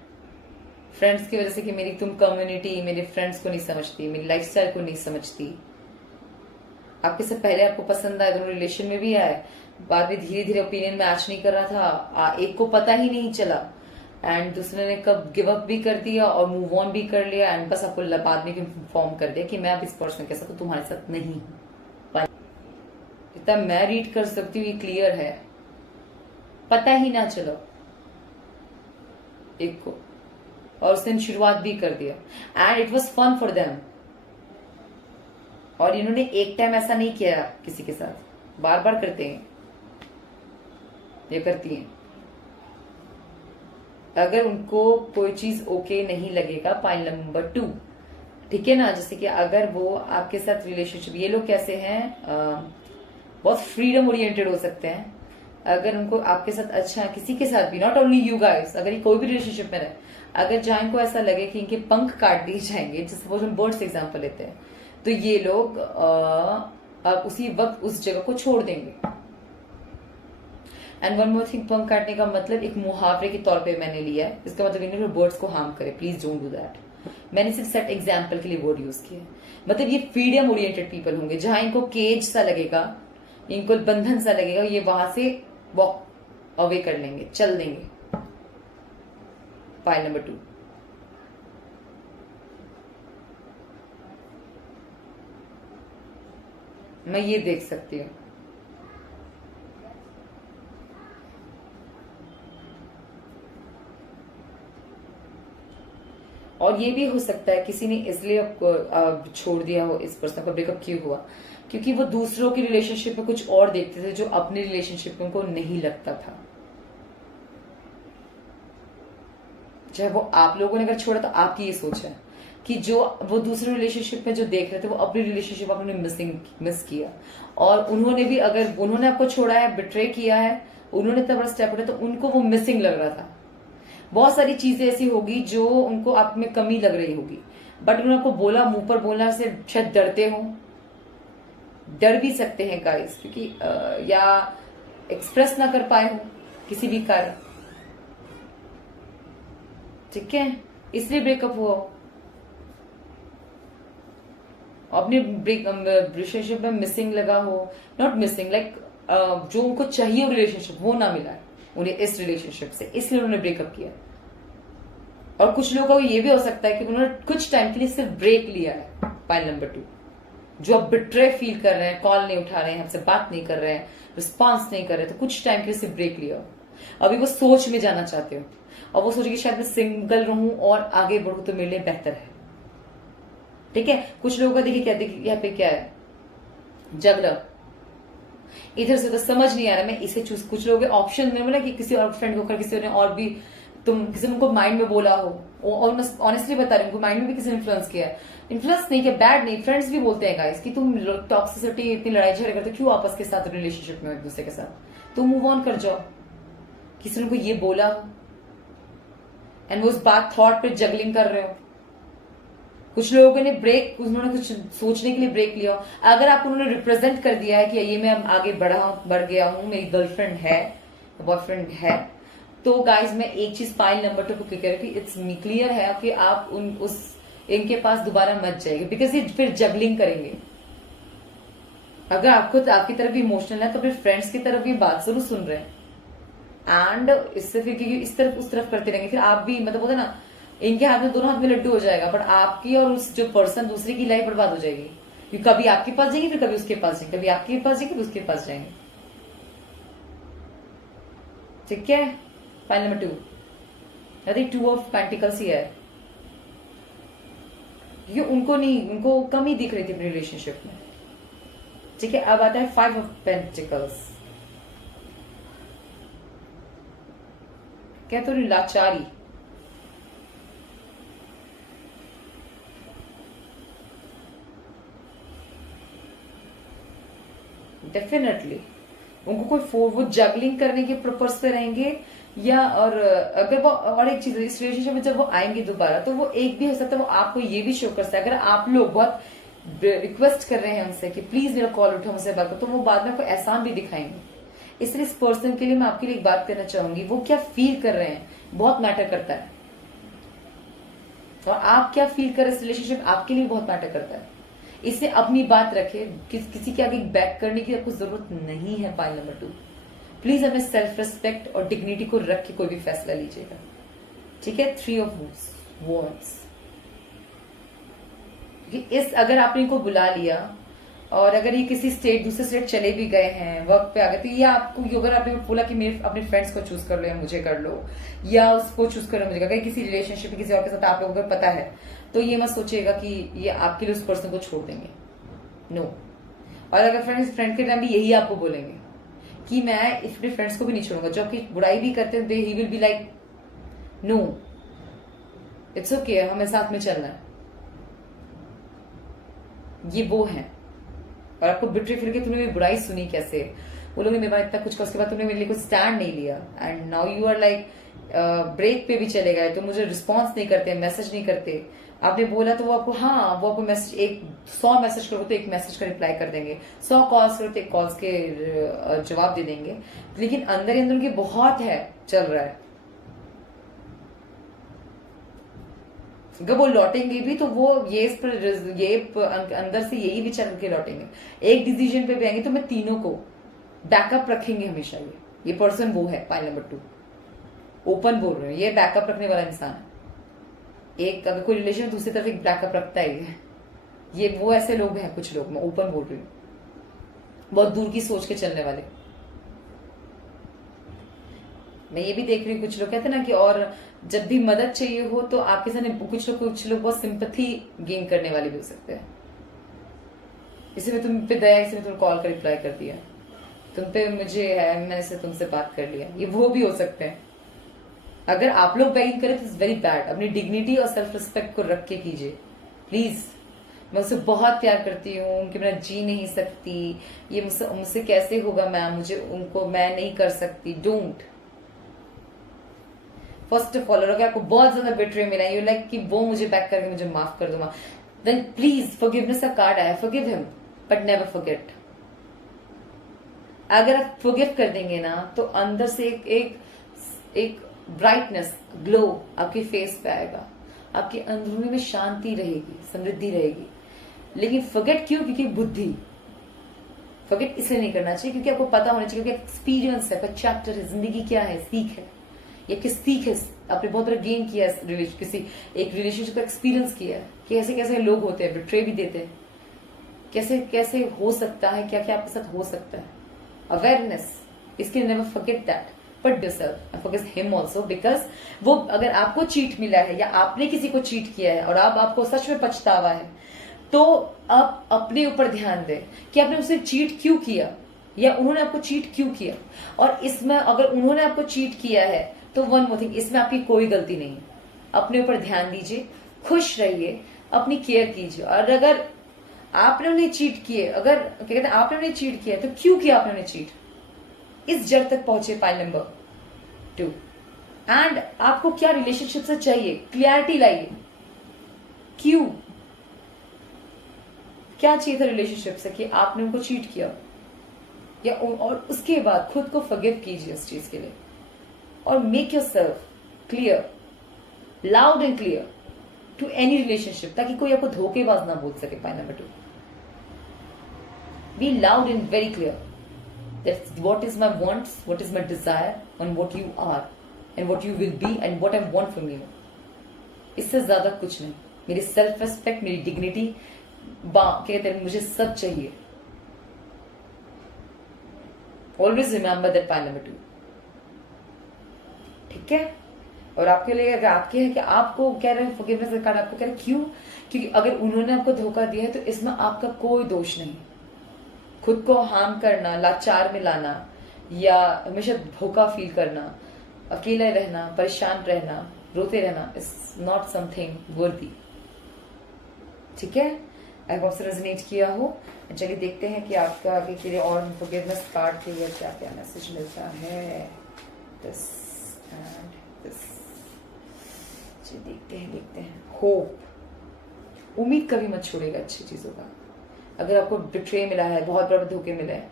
फ्रेंड्स की वजह से कि मेरी तुम कम्युनिटी मेरे फ्रेंड्स को नहीं समझती, मेरी लाइफस्टाइल को नहीं समझती। आपके से पहले आपको पसंद आए, दोनों रिलेशन में भी आए, बाद में धीरे धीरे ओपिनियन मैच नहीं कर रहा था, एक को पता ही नहीं चला एंड दूसरे ने कब गिव अप भी कर दिया और मूव ऑन भी कर लिया एंड बस आपको बाद में इन्फॉर्म कर दिया कि मैं अब इस पर्सन के साथ तुम्हारे साथ नहीं हूं। इतना मैं रीड कर सकती हूँ, ये क्लियर है, पता ही ना चलो एक को, और उसने शुरुआत भी कर दिया and it was fun for them. और इन्होंने एक टाइम ऐसा नहीं किया किसी के साथ, बार बार करते हैं, ये करती हैं। अगर उनको कोई चीज ओके नहीं लगेगा, पॉइंट नंबर 2, ठीक है ना, जैसे कि अगर वो आपके साथ रिलेशनशिप, ये लोग कैसे हैं, बहुत फ्रीडम ओरिएंटेड हो सकते हैं। अगर उनको आपके साथ अच्छा, किसी के साथ भी, नॉट ओनली यू गाइस, अगर ये कोई भी रिलेशनशिप में रहे, अगर जहां इनको ऐसा लगे कि इनके पंख काट दिए जाएंगे, जैसे सपोज हम बर्ड्स एग्जांपल लेते हैं, तो ये लोग अब उसी वक्त उस जगह को छोड़ देंगे। एंड वन मोर थिंग, पंख काटने का मतलब एक मुहावरे के तौर पे मैंने लिया है, इसका मतलब इन्हें बर्ड्स को हार्म करे, प्लीज डोंट डू दैट। मैंने सिर्फ सेट एग्जाम्पल के लिए वर्ड यूज किया, मतलब ये फ्रीडम ओरिएंटेड पीपल होंगे, जहां इनको केज सा लगेगा, इनको बंधन सा लगेगा, ये वहां से वॉक अवे कर लेंगे, चल देंगे। File number 2। मैं ये देख सकती हूं। और ये भी हो सकता है किसी ने इसलिए छोड़ दिया हो इस पर्सन का, ब्रेकअप क्यों हुआ, क्योंकि वो दूसरों की रिलेशनशिप में कुछ और देखते थे जो अपनी रिलेशनशिप में उनको नहीं लगता था। चाहे वो आप लोगों ने अगर छोड़ा तो आपकी ये सोच है कि जो वो दूसरे रिलेशनशिप में जो देख रहे थे वो अपनी रिलेशनशिप अपने मिस किया, और उन्होंने भी, अगर उन्होंने आपको छोड़ा है, बिट्रे किया है, उन्होंने इतना बड़ा स्टेप उठाया, तो उनको वो मिसिंग लग रहा था। बहुत सारी चीजें ऐसी होगी जो उनको आप में कमी लग रही होगी, बट उन्होंने आपको बोला, मुंह पर बोलना से शायद डरते हो, डर भी सकते हैं गाइस, क्योंकि या एक्सप्रेस ना कर पाए हो किसी भी कारण, ठीक है, इसलिए ब्रेकअप हुआ। अपने रिलेशनशिप में मिसिंग लगा हो, नॉट मिसिंग लाइक जो उनको चाहिए रिलेशनशिप वो ना मिला है उन्हें इस रिलेशनशिप से, इसलिए उन्होंने ब्रेकअप किया। और कुछ लोगों को ये भी हो सकता है कि उन्होंने कुछ टाइम के लिए सिर्फ ब्रेक लिया है। पॉइंट नंबर 2, जो अब बिट्रे फील कर रहे हैं, कॉल नहीं उठा रहे हैं, हमसे बात नहीं कर रहे हैं, रिस्पॉन्स नहीं कर रहे, तो कुछ टाइम के लिए सिर्फ ब्रेक लिया। अभी वो सोच में जाना चाहते हो और वो सोचे कि शायद मैं सिंगल रहूं और आगे बढ़ूं तो मेरे लिए बेहतर है, ठीक है। कुछ लोगों का देखिए क्या, देखिए यहाँ पे क्या है, जगलर, इधर से तो समझ नहीं आ रहा मैं इसे चूज, कुछ लोग ऑप्शन में ना कि किसी और फ्रेंड को, किसी ने और भी, तुम किसी ने उनको माइंड में बोला हो, ऑनेस्टली बता रही हूँ, माइंड में भी किसी ने इन्फ्लुएंस किया है, इन्फ्लुएंस नहीं किया, बैड नहीं, फ्रेंड्स भी बोलते हैं गाइस कि तुम टॉक्सिसिटी, इतनी लड़ाई झगड़े करते क्यों आपस के साथ रिलेशनशिप में एक दूसरे के साथ, तुम मूव ऑन कर जाओ। किसी ने उनको ये बोला एंड वो उस बात थॉट पे जगलिंग कर रहे हो। कुछ लोगों ने ब्रेक, उन्होंने कुछ सोचने के लिए ब्रेक लिया। अगर आप उन्होंने रिप्रेजेंट कर दिया है कि ये मैं आगे बढ़ गया हूं, मेरी गर्लफ्रेंड है, बॉयफ्रेंड है, तो गाइज मैं एक चीज फाइल नंबर 2 को क्लियर कि इट्स क्लियर है कि आप इनके पास दोबारा मत जाइए, बिकॉज ये फिर जगलिंग करेंगे। अगर आपको आपकी तरफ इमोशनल है तो फिर फ्रेंड्स की तरफ ये बात जरूर सुन रहे हैं, एंड इससे फिर क्योंकि इस तरफ उस तरफ करते रहेंगे, फिर आप भी मतलब होता है ना, इनके हाथ में दोनों हाथ में लड्डू हो जाएगा, बट आपकी और उस जो पर्सन दूसरे की लाइफ बर्बाद हो जाएगी। क्योंकि कभी आपके पास जाएंगे, फिर कभी उसके पास जाएंगे, कभी आपके पास जाएंगे, फिर उसके पास जाएंगे। ठीक है, फाइल नंबर 2, यदि 2 ऑफ पेंटिकल्स ही है, ये उनको नहीं, उनको कमी दिख रही थी अपनी रिलेशनशिप में। ठीक है, अब आता है 5 ऑफ पेंटिकल्स। क्या थोड़ी लाचारी, डेफिनेटली उनको कोई वो जगलिंग करने के पर्पस पे रहेंगे, या और अगर वो, और एक चीज इस रिलेशनशिप में जब वो आएंगे दोबारा, तो वो एक भी हो सकता है वो आपको ये भी शो कर सकता है, अगर आप लोग बहुत रिक्वेस्ट कर रहे हैं उनसे कि प्लीज मेरा कॉल उठो, मुझसे बात करो, तो वो बाद में आपको एहसान भी दिखाएंगे। इसलिए इस पर्सन के लिए मैं आपके लिए एक बात करना चाहूंगी, वो क्या फील कर रहे हैं बहुत मैटर करता है, और आप क्या फील कर रहे हैं इस रिलेशनशिप आपके लिए बहुत मैटर करता है। इससे अपनी बात रखे, किसी के आगे बैक करने की आपको जरूरत नहीं है। फाइल नंबर 2, प्लीज अपने सेल्फ रिस्पेक्ट और डिग्निटी को रख के कोई भी फैसला लीजिएगा। ठीक है, 3 ऑफ वॉन्ड्स, इस अगर आपने इनको बुला लिया और अगर ये किसी स्टेट दूसरे स्टेट चले भी गए हैं, वर्क पे आ गए, तो ये आपको, अगर आपने बोला कि मेरे अपने फ्रेंड्स को चूज कर लो या मुझे कर लो, या उसको चूज कर लो मुझे, अगर किसी रिलेशनशिप में किसी और के साथ आप लोगों को पता है, तो ये मत सोचिएगा कि ये आपके लिए उस पर्सन को छोड़ देंगे। नो। और अगर फ्रेंड के टाइम भी यही आपको बोलेंगे कि मैं अपने फ्रेंड्स को भी नहीं छोड़ूंगा, जो आपकी बुराई भी करते हैं, he will be like no, it's okay, हमें साथ में चलना है। ये वो है, और आपको बिट्रे फिर के तुमने मेरी बुराई सुनी कैसे, वो लोग ने मेरे इतना कुछ, उसके बाद तुमने मेरे लिए कुछ स्टैंड नहीं लिया, and now you are like break पे भी चले गए, तो मुझे रिस्पॉन्स नहीं करते, मैसेज नहीं करते। आपने बोला तो वो आपको, हाँ वो आपको मैसेज, 100 मैसेज करो तो 1 मैसेज का रिप्लाई कर देंगे, 100 कॉल्स करो तो 1 कॉल्स के जवाब दे देंगे, लेकिन अंदर ही अंदर उनके बहुत है चल रहा है। अगर वो लौटेंगे भी तो वो ये अंदर से यही विचार करके लौटेंगे, एक डिसीजन पे भी आएंगे, तो मैं तीनों को बैकअप रखेंगे हमेशा। ये पर्सन वो है। फाइल नंबर 2, ओपन बोल रहे हैं, ये बैकअप रखने वाला इंसान है। एक अगर कोई रिलेशन है दूसरी तरफ एक बैकअप रखता है, ये वो ऐसे लोग हैं, कुछ लोग, मैं ओपन बोल रही हूँ, बहुत दूर की सोच के चलने वाले। मैं ये भी देख रही हूँ, कुछ लोग कहते हैं ना कि, और जब भी मदद चाहिए हो तो आपके सामने कुछ लोग बहुत सिंपैथी गेन करने वाले भी हो सकते हैं। इसी में तुम पे दया, इसी में तुम कॉल का रिप्लाई कर दिया, तुम पे मुझे है, मैंने से तुमसे बात कर लिया, ये वो भी हो सकते हैं। अगर आप लोग बैगिंग करें तो इट्स वेरी बैड। अपनी डिग्निटी और सेल्फ रिस्पेक्ट को रख के कीजिए प्लीज। मैं उससे बहुत प्यार करती हूँ, उनके बिना जी नहीं सकती, ये मुझसे कैसे होगा मैम, मुझे उनको मैं नहीं कर सकती। डोंट। फर्स्ट ऑफ ऑल, अगर आपको बहुत ज्यादा बिट्रे मिला, यू लाइक कि वो मुझे बैक करके मुझे माफ कर दो, देन प्लीज फॉरगिवनेस का कार्ड आया, forgive him but never forget. अगर आप फॉरगिव कर देंगे ना, तो अंदर से एक ब्राइटनेस, ग्लो आपके फेस पे आएगा, आपके अंदरूनी में शांति रहेगी, समृद्धि रहेगी। लेकिन फॉरगेट क्यों? क्योंकि बुद्धि। फॉरगेट इसलिए नहीं करना चाहिए क्योंकि आपको पता होना चाहिए, क्योंकि एक्सपीरियंस है, चैप्टर है, जिंदगी क्या है, सीख है, ये किस सीख है, आपने बहुत बड़ा गेन किया है, किसी एक रिलेशनशिप का एक्सपीरियंस किया है कि ऐसे कैसे लोग होते हैं, बिट्रे भी देते हैं, कैसे कैसे हो सकता है, क्या क्या आपके साथ हो सकता है। अवेयरनेस, इसके never forget that, but yourself and forgive him also, because वो अगर आपको चीट मिला है या आपने किसी को चीट किया है और अब आपको सच में पछतावा है, तो आप अपने ऊपर ध्यान दें कि आपने उसे चीट क्यों किया या उन्होंने आपको चीट क्यों किया। और इसमें अगर उन्होंने आपको चीट किया है तो वन मोर थिंग, इसमें आपकी कोई गलती नहीं है। अपने ऊपर ध्यान दीजिए, खुश रहिए, अपनी केयर कीजिए। और अगर आपने उन्हें चीट किए, अगर क्या कहते हैं आपने उन्हें चीट किया, तो क्यों किया आपने उन्हें चीट, इस जड़ तक पहुंचे। फाइल नंबर 2, एंड आपको क्या रिलेशनशिप से चाहिए, क्लियरिटी लाइए। क्यों, क्या चाहिए था रिलेशनशिप से कि आपने उनको चीट किया, या और उसके बाद खुद को फॉरगिव कीजिए इस चीज के लिए, और make yourself clear, loud and clear to any relationship, ताकि कोई आपको धोखेबाज ना बोल सके। Point number 2, be loud and very clear that what is my wants, what is my desire and what you are and what you will be and what I want from you. इससे ज्यादा कुछ नहीं। मेरी self respect, मेरी dignity, कहते हैं मुझे सब चाहिए। Always remember that point number 2, ठीक है। और आपके लिए अगर आपके है कि आपको कह रहे हैं फॉरगिवनेस का कार्ड, आपको कह रहे हैं क्यों? क्योंकि अगर उन्होंने आपको धोखा दिया है तो इसमें आपका कोई दोष नहीं। खुद को हार्म करना, लाचार में लाना या हमेशा धोखा फील करना, अकेला रहना, परेशान रहना, रोते रहना इज नॉट समथिंग वर्दी, ठीक है। आई होप से रेजोनेट किया हो। चलिए देखते हैं कि आपका आगे के लिए और फॉरगिवनेस कार्ड के लिए क्या क्या मैसेज मिलता है। दिस एंड दिस, देखते हैं। होप, उम्मीद कभी मत छोड़ेगा अच्छी चीजों का। अगर आपको बिट्रे मिला है, बहुत बड़े धोखे मिले हैं,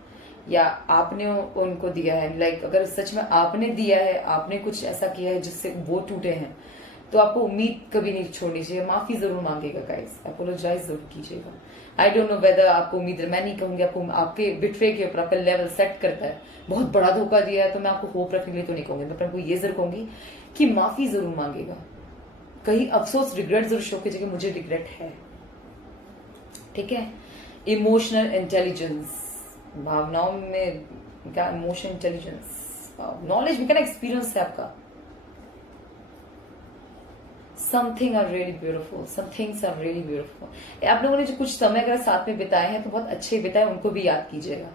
या आपने उनको दिया है, लाइक अगर सच में आपने दिया है, आपने कुछ ऐसा किया है जिससे वो टूटे हैं, तो आपको उम्मीद कभी नहीं छोड़नी चाहिए। माफी जरूर मांगेगा गाइस, अपोलोजाइज जरूर कीजिएगा। आई डोंट नो वेदर आपको उम्मीद है, मैं नहीं कहूंगी आपको, आपके बिट्रे के ऊपर आपका लेवल सेट करता है। बहुत बड़ा धोखा दिया है तो मैं आपको होप रखने के लिए तो नहीं कहूंगी, मैं आपको ये जरूर कहूंगी कि माफी जरूर मांगेगा। कहीं अफसोस, रिग्रेट जरूर शो कीजिए कि मुझे रिग्रेट है, ठीक है। इमोशनल इंटेलिजेंस, भावनाओं में क्या, इमोशनल इंटेलिजेंस, नॉलेज भी क्या एक्सपीरियंस है आपका। Something are really beautiful, some things are really beautiful. आप लोगों ने जो कुछ समय अगर साथ में बिताए हैं तो बहुत अच्छे बिताए, उनको भी याद कीजिएगा,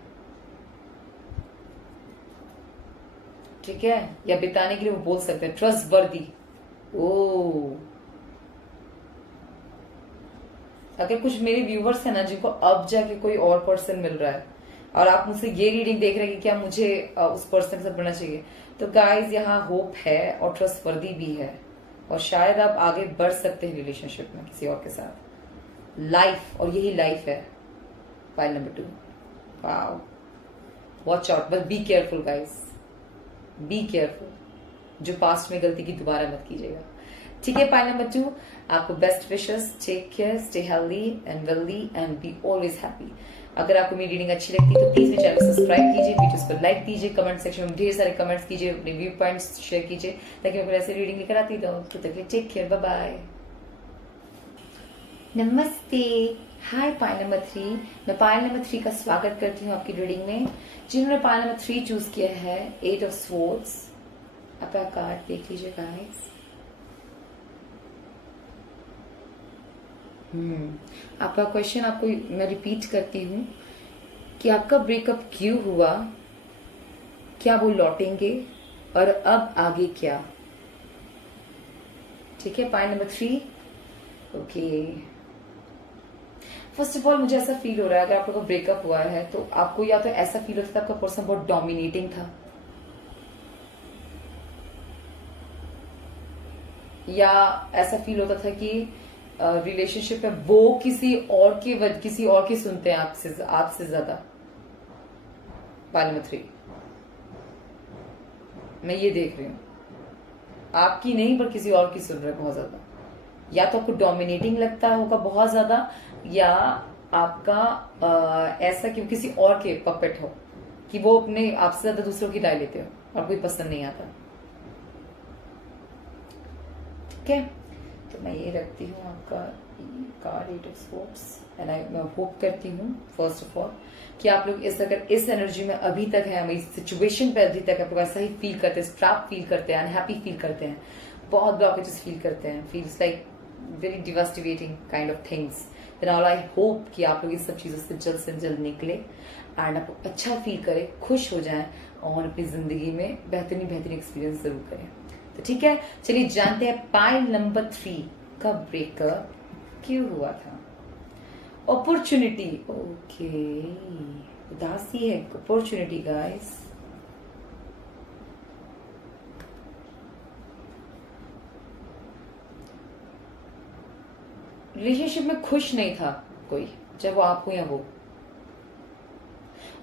ठीक है। या बिताने के लिए वो बोल सकते हैं ट्रस्ट वर्दी। ओ, अगर कुछ मेरे व्यूवर्स हैं ना जिनको अब जाके कोई और पर्सन मिल रहा है और आप मुझसे ये रीडिंग देख रहे हैं कि क्या मुझे उस पर्सन के साथ बढ़ना चाहिए, तो गाइज यहाँ होप है और ट्रस्ट वर्दी भी है, और शायद आप आगे बढ़ सकते हैं रिलेशनशिप में किसी और के साथ। लाइफ, और यही लाइफ है। File number 2, wow, watch out, but be careful guys, be careful. जो पास्ट में गलती की दोबारा मत कीजिएगा, ठीक है। पॉइंट नंबर 2, आपको best wishes, take care, stay healthy and wealthy and be always happy. अगर आपको मेरी रीडिंग अच्छी लगती है तो प्लीज मेरे चैनल को सब्सक्राइब कीजिए, वीडियोस को लाइक कीजिए, कमेंट सेक्शन में ढेर सारे कमेंट्स कीजिए, अपने व्यू पॉइंट्स शेयर कीजिए, ताकि मैं ऐसे रीडिंग लेकर आती रहूं। तो तक टेक केयर, बाय बाय, नमस्ते। हाय पाइल नंबर 3, मैं पाइल नंबर 3 का स्वागत करती हूँ आपकी रीडिंग में। जिन्होंने पाइल नंबर 3 चूज किया है, 8 ऑफ स्वॉर्ड्स, आपका कार्ड देख लीजिए गाइस। आपका क्वेश्चन आपको मैं रिपीट करती हूँ कि आपका ब्रेकअप क्यों हुआ, क्या वो लौटेंगे और अब आगे क्या, ठीक है। Point number 3, okay. First of all मुझे ऐसा फील हो रहा है अगर आप लोगों का ब्रेकअप हुआ है तो आपको या तो ऐसा फील होता था आपका पर्सन बहुत डोमिनेटिंग था, या ऐसा फील होता था कि रिलेशनशिप में वो किसी और की सुनते हैं आपसे ज्यादा। पॉइंट नंबर 3 मैं ये देख रही हूं, आपकी नहीं पर किसी और की सुन रहे हैं बहुत ज्यादा। या तो आपको डोमिनेटिंग लगता होगा बहुत ज्यादा, या आपका ऐसा कि किसी और के पपेट हो, कि वो अपने आपसे ज्यादा दूसरों की राय लेते हो और कोई पसंद नहीं आता, ठीक है। तो मैं ये रखती हूँ आपका कार्ड 8 ऑफ स्वॉर्ड्स एंड मैं होप करती हूँ फर्स्ट ऑफ ऑल कि आप लोग अगर इस एनर्जी में अभी तक है, मेरी सिचुएशन पे अभी तक आप लोग ऐसा ही फील करते हैं, ट्रैप फील करते हैं, अनहैप्पी फील करते हैं, बहुत ब्लॉकेजेस फील करते हैं, feels like very devastating kind of things, then all I hope कि आप लोग इस सब चीजों से जल्द निकले एंड आपको अच्छा फील करें, खुश हो जाएं और अपनी जिंदगी में बेहतरीन एक्सपीरियंस जरूर करें। तो ठीक है, चलिए जानते हैं पाइल नंबर 3 का ब्रेकअप क्यों हुआ था। अपॉर्चुनिटी, ओके, उदासी है, अपॉर्चुनिटी गाइस। रिलेशनशिप में खुश नहीं था कोई, चाहे वो आप हो या वो,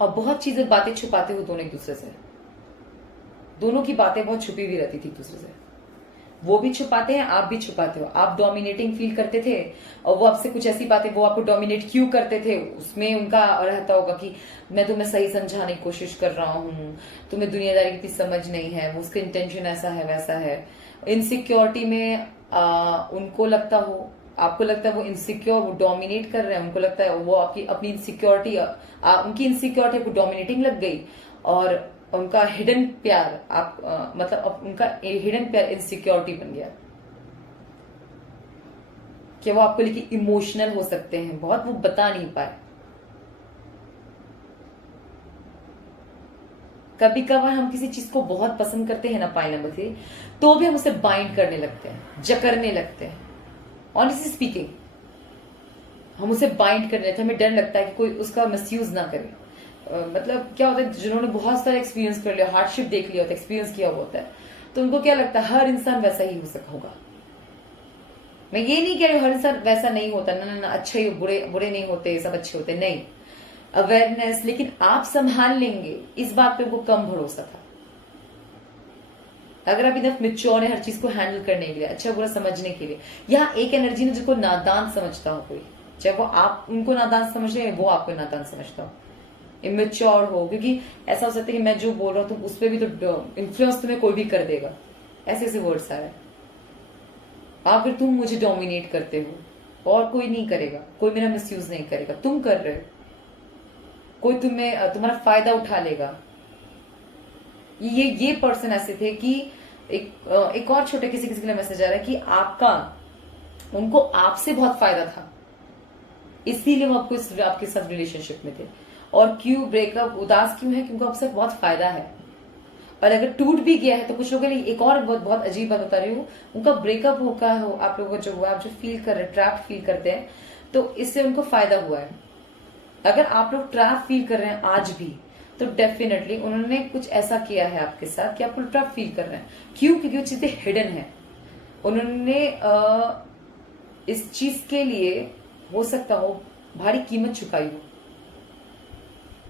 और बहुत चीजें बातें छुपाते हो दोनों एक दूसरे से, दोनों की बातें बहुत छुपी हुई रहती थी एक दूसरे से। वो भी छुपाते हैं, आप भी छुपाते हो। आप डोमिनेटिंग फील करते थे और वो आपसे कुछ ऐसी बातें, वो आपको डोमिनेट क्यों करते थे, उसमें उनका रहता होगा कि मैं तुम्हें सही समझाने की कोशिश कर रहा हूँ, तुम्हें दुनियादारी की समझ नहीं है, वो उसका इंटेंशन ऐसा है वैसा है। इनसिक्योरिटी में उनको लगता हो, आपको लगता है वो इनसिक्योर, वो डोमिनेट कर रहे हैं, उनको लगता है वो आपकी अपनी इनसिक्योरिटी, उनकी इनसिक्योरिटी को डोमिनेटिंग लग गई और उनका हिडन प्यार मतलब उनका हिडन प्यार इनसिक्योरिटी बन गया कि वो आपको लेके इमोशनल हो सकते हैं बहुत, वो बता नहीं पाए। कभी कभार हम किसी चीज को बहुत पसंद करते हैं ना पाई नंबर 3, तो भी हम उसे बाइंड करने लगते हैं, जकड़ने लगते हैं। ऑनेस्टली स्पीकिंग, हम उसे बाइंड करने लगते हैं, हमें डर लगता है कि कोई उसका मिसयूज ना करे। मतलब क्या होता है, जिन्होंने बहुत सारा एक्सपीरियंस कर लिया, हार्डशिप देख लिया होता है, एक्सपीरियंस किया हुआ होता है, तो उनको क्या लगता है हर इंसान वैसा ही हो सका होगा। मैं ये नहीं कह रही हर इंसान वैसा नहीं होता, ना ना ना, अच्छे ही बुरे बुरे नहीं होते, सब अच्छे होते, नहीं। अवेयरनेस, लेकिन आप संभाल लेंगे, इस बात पे उनको कम भरोसा था। अगर आप इनफ मेच्योर है हर चीज को हैंडल करने के लिए, अच्छा बुरा समझने के लिए। यहाँ एक एनर्जी ने जिसको नादान समझता हो कोई, चाहे वो आप उनको नादान समझ रहे हैं, वो आपको नादान समझता हो, इमेच्योर हो, क्योंकि ऐसा हो सकता है कि मैं जो बोल रहा हूं तुम उस पर भी तो इन्फ्लुएंस तुम्हें कोई भी कर देगा, ऐसे ऐसे वर्ड्स आ रहे हैं। अगर तुम मुझे डोमिनेट करते हो और कोई नहीं करेगा, कोई मेरा मिसयूज नहीं करेगा, तुम कर रहे हो, कोई तुम्हारा फायदा उठा लेगा। ये पर्सन ऐसे थे कि एक और छोटे किसी के लिए मैसेज आ रहा है कि उनको आपसे बहुत फायदा था, इसीलिए वो आपके साथ रिलेशनशिप में थे। और क्यों ब्रेकअप, उदास क्यों है, क्योंकि आपसे बहुत फायदा है। और अगर टूट भी गया है तो कुछ लोगों के लिए एक और बहुत बहुत अजीब बात बता रही हूँ, उनका ब्रेकअप होगा हो आप लोगों को जो हुआ, आप जो फील कर रहे हैं, ट्रैप फील करते हैं, तो इससे उनको फायदा हुआ है। अगर आप लोग ट्रैप फील कर रहे हैं आज भी, तो डेफिनेटली उन्होंने कुछ ऐसा किया है आपके साथ कि आप ट्रैप फील कर रहे हैं। क्यों? क्योंकि वो चीजें हिडन है। उन्होंने इस चीज के लिए हो सकता हो भारी कीमत चुकाई हो।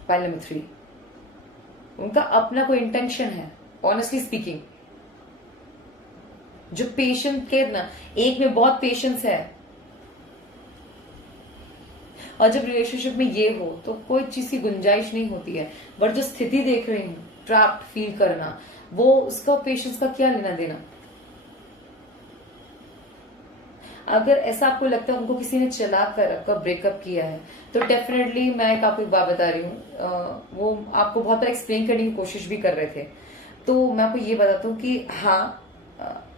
पॉइंट नंबर 3, उनका अपना कोई इंटेंशन है। ऑनेस्टली स्पीकिंग, जो पेशेंट के ना, एक में बहुत पेशेंस है, और जब रिलेशनशिप में ये हो तो कोई चीज की गुंजाइश नहीं होती है। बट जो स्थिति देख रही हूं, ट्रैप्ड फील करना, वो उसका पेशेंस का क्या लेना देना। अगर ऐसा आपको लगता है उनको किसी ने चला कर आपका ब्रेकअप किया है, तो डेफिनेटली मैं आपको एक बात बता रही हूँ, वो आपको बहुत बार एक्सप्लेन करने की कोशिश भी कर रहे थे। तो मैं आपको ये बताता हूँ कि हाँ,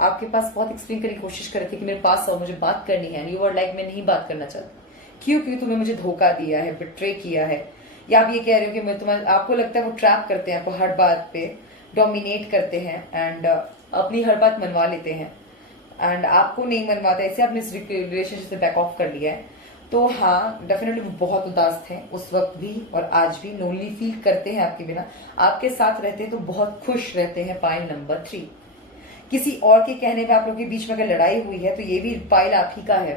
आपके पास बहुत एक्सप्लेन करने की कोशिश कर रहे थे कि मेरे पास आओ, मुझे बात करनी है, यू आर लाइक मैं नहीं बात करना चाहती। क्यों? क्योंकि तुमने मुझे धोखा दिया है, बिट्रे किया है, या आप ये कह रहे हो कि मैं तुम्हारे, आपको लगता है वो ट्रैप करते हैं आपको, हर बात पे डोमिनेट करते हैं एंड अपनी हर बात मनवा लेते हैं, एंड आपको नहीं मनवाता, ऐसे आपने इस रिलेशनशिप से बैक ऑफ कर लिया है। तो हाँ, डेफिनेटली वो बहुत उदास थे उस वक्त भी, और आज भी लोनली फील करते हैं आपके बिना। आपके साथ रहते हैं तो बहुत खुश रहते हैं। पाइल नंबर 3, किसी और के कहने पे आप लोगों के बीच में अगर लड़ाई हुई है तो ये भी पाइल आप ही का है,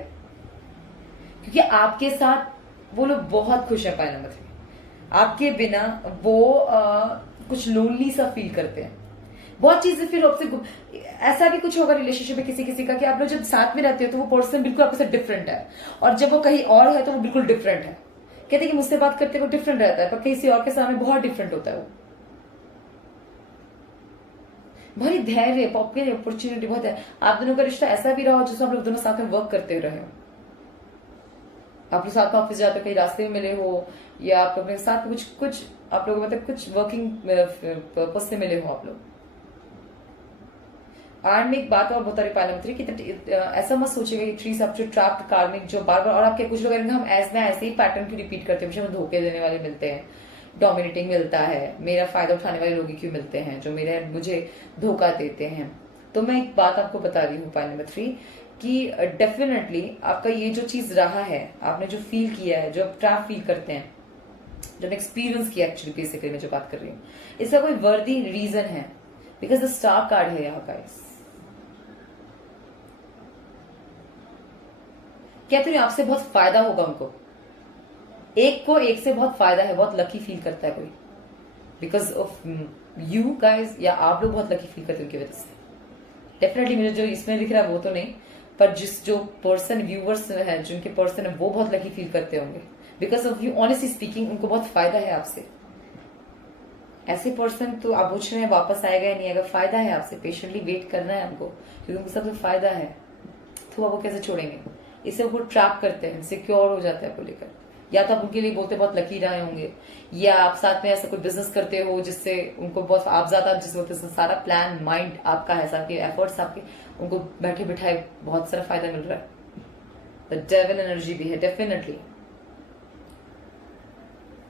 क्योंकि आपके साथ वो लोग बहुत खुश है। पाइल नंबर 3, आपके बिना वो कुछ लोनली सा फील करते हैं। बहुत चीजें फिर आपसे, ऐसा भी कुछ होगा रिलेशनशिप में किसी किसी का कि आप लोग जब साथ में रहते हो तो वो पर्सन बिल्कुल आपके साथ डिफरेंट है, और जब वो कहीं और है तो वो बिल्कुल डिफरेंट है। कहते हैं कि मुझसे बात करते वो डिफरेंट रहता है, पर किसी और के सामने बहुत डिफरेंट होता है। वो भारी धैर्य, अपॉर्चुनिटी बहुत है। आप दोनों का रिश्ता ऐसा भी रहा हो जिसमें आप लोग दोनों साथ में वर्क करते रहे हो, आप लोग साथ में ऑफिस जाते कहीं रास्ते में मिले हो, या आप अपने साथ में कुछ आप लोग मतलब कुछ वर्किंग पर्पज से मिले हो आप लोग। एंड में एक बात और बता रही पायलम कि ऐसा मत सोचिएगा कि ट्री सब जो ट्रैप्ड कार्मिक जो बार बार, और आपके कुछ लोग हम ऐसे ही पैटर्न क्यों रिपीट करते हैं, मुझे धोखे देने वाले मिलते हैं, डोमिनेटिंग मिलता है, मेरा फायदा उठाने वाले लोग क्यों मिलते हैं जो मुझे धोखा देते हैं। तो मैं एक बात आपको बता रही हूँ पॉइंट नंबर 3 कि डेफिनेटली आपका ये जो चीज रहा है, आपने जो फील किया है, जो आप ट्रैप फील करते हैं, जो एक्सपीरियंस किया, एक्चुअली बेसिकली मैं जो बात कर रही हूँ, इसका कोई वर्दी रीजन है, बिकॉज द स्टार कार्ड है यहाँ गाइस। कहते हैं आपसे बहुत फायदा होगा उनको, एक से बहुत फायदा है, बहुत लकी फील करता है कोई, बिकॉज ऑफ यू गाइज, या आप लोग बहुत लकी फील करते हैं उनकी वजह से। डेफिनेटली मुझे जो इसमें दिख रहा है वो तो नहीं, पर जो पर्सन व्यूवर्स है, जिनके पर्सन है, वो बहुत लकी फील करते होंगे because of you. Honestly speaking उनको बहुत फायदा है आपसे। ऐसे पर्सन तो आप पूछ रहे हैं वापस आएगा या नहीं आएगा, फायदा है आपसे, पेशेंटली वेट करना है हमको क्योंकि उनको सबसे फायदा है। तो वो कैसे छोड़ेंगे, इससे वो ट्रैप करते हैं, सिक्योर हो जाते हैं आपको लेकर। या तो आप उनके लिए बोलते बहुत लकी रहे होंगे, या आप साथ में ऐसा कोई बिजनेस करते हो जिससे उनको बहुत आप ज्यादा जिस बोलते सारा प्लान माइंड आपका है, सबके एफर्ट्स आपके, उनको बैठे बिठाए बहुत सारा फायदा मिल रहा है। द डेविल एनर्जी भी है डेफिनेटली।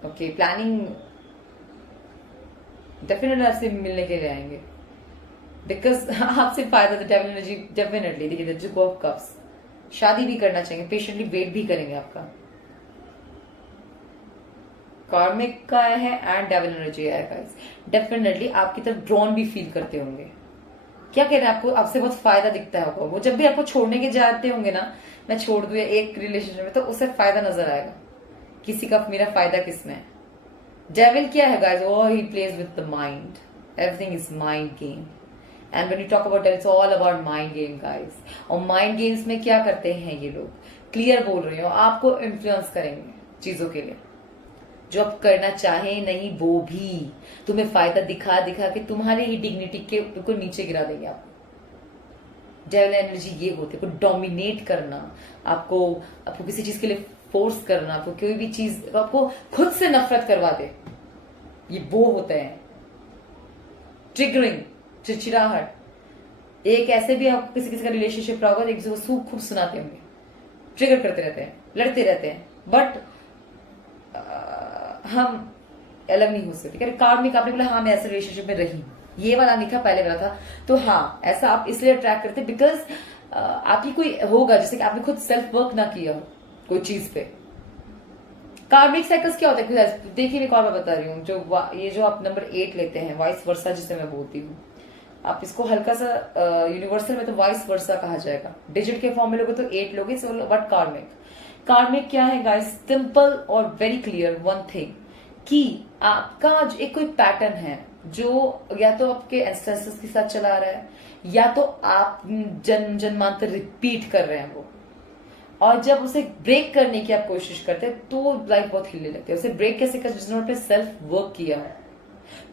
ओके, प्लानिंग डेफिनेटली आपसे मिलने के लिए आएंगे बिकॉज आपसे फायदा। The devil energy definitely. देखिए द ऑफ कप्स, शादी भी करना चाहिए, पेशेंटली वेट भी करेंगे आपका। कार्मिक का है एंड डेविल एनर्जी है गाइस। डेफिनेटली आपकी तरफ ड्रॉन भी फील करते होंगे। क्या कह रहे हैं, आपको आपसे बहुत फायदा दिखता है होगा। वो जब भी आपको छोड़ने के जाते होंगे ना, मैं छोड़ दूं या एक रिलेशनशिप में, तो उसे फायदा नजर आएगा किसी का। मेरा फायदा किसमें है? डेविल क्या है guys? Oh, he plays with the mind. Everything is mind game. And when you talk about that, it's all about mind game, guys. और mind games में क्या करते हैं ये लोग? क्लियर बोल रहे हो, आपको इन्फ्लुएंस करेंगे चीजों के लिए जो आप करना चाहे नहीं, वो भी तुम्हें फायदा दिखा दिखा के तुम्हारे ही डिग्निटी के बिल्कुल नीचे गिरा देंगे आपको। डेविल एनर्जी ये होती है, को डोमिनेट करना, आपको किसी चीज के लिए फोर्स करना, आपको कोई भी चीज आपको खुद से नफरत करवा दे, ये वो होते हैं। ट्रिगरिंग, चिड़चिड़ाहट। एक ऐसे भी आपको किसी का रिलेशनशिप रहा होगा, एक दूसरे को सूख खूब सुनाते होंगे, ट्रिगर करते रहते हैं, लड़ते रहते हैं, बट हम अलग नहीं हो सकते। कार्मिक आपने बोला हाँ मैं ऐसे रिलेशनशिप में रही, ये वाला लिखा पहले वाला था, तो हाँ ऐसा आप इसलिए अट्रैक्ट करते बिकॉज आपकी कोई होगा जैसे कि आपने खुद सेल्फ वर्क ना किया हो कोई चीज पे। कार्मिक साइकिल्स क्या होता है देखिए, एक और मैं बता रही हूँ, ये जो आप नंबर 8 लेते हैं, वाइस वर्सा जिसे मैं बोलती हूँ, आप इसको हल्का सा यूनिवर्सल में तो वाइस वर्सा कहा जाएगा, डिजिट के फॉर्म में लोगे तो 8 लोगे। बट कार्मिक क्या है गाइस? सिंपल और वेरी क्लियर वन थिंग, कि आपका जो एक कोई पैटर्न है जो या तो आपके एंसेस्टर्स के साथ चला रहा है, या तो आप जन्म जन्मांतर रिपीट कर रहे हैं वो, और जब उसे ब्रेक करने की आप कोशिश करते हैं तो लाइफ बहुत हिलने लगती है। उसे ब्रेक कैसे कर, जिसने उस पर सेल्फ वर्क किया है,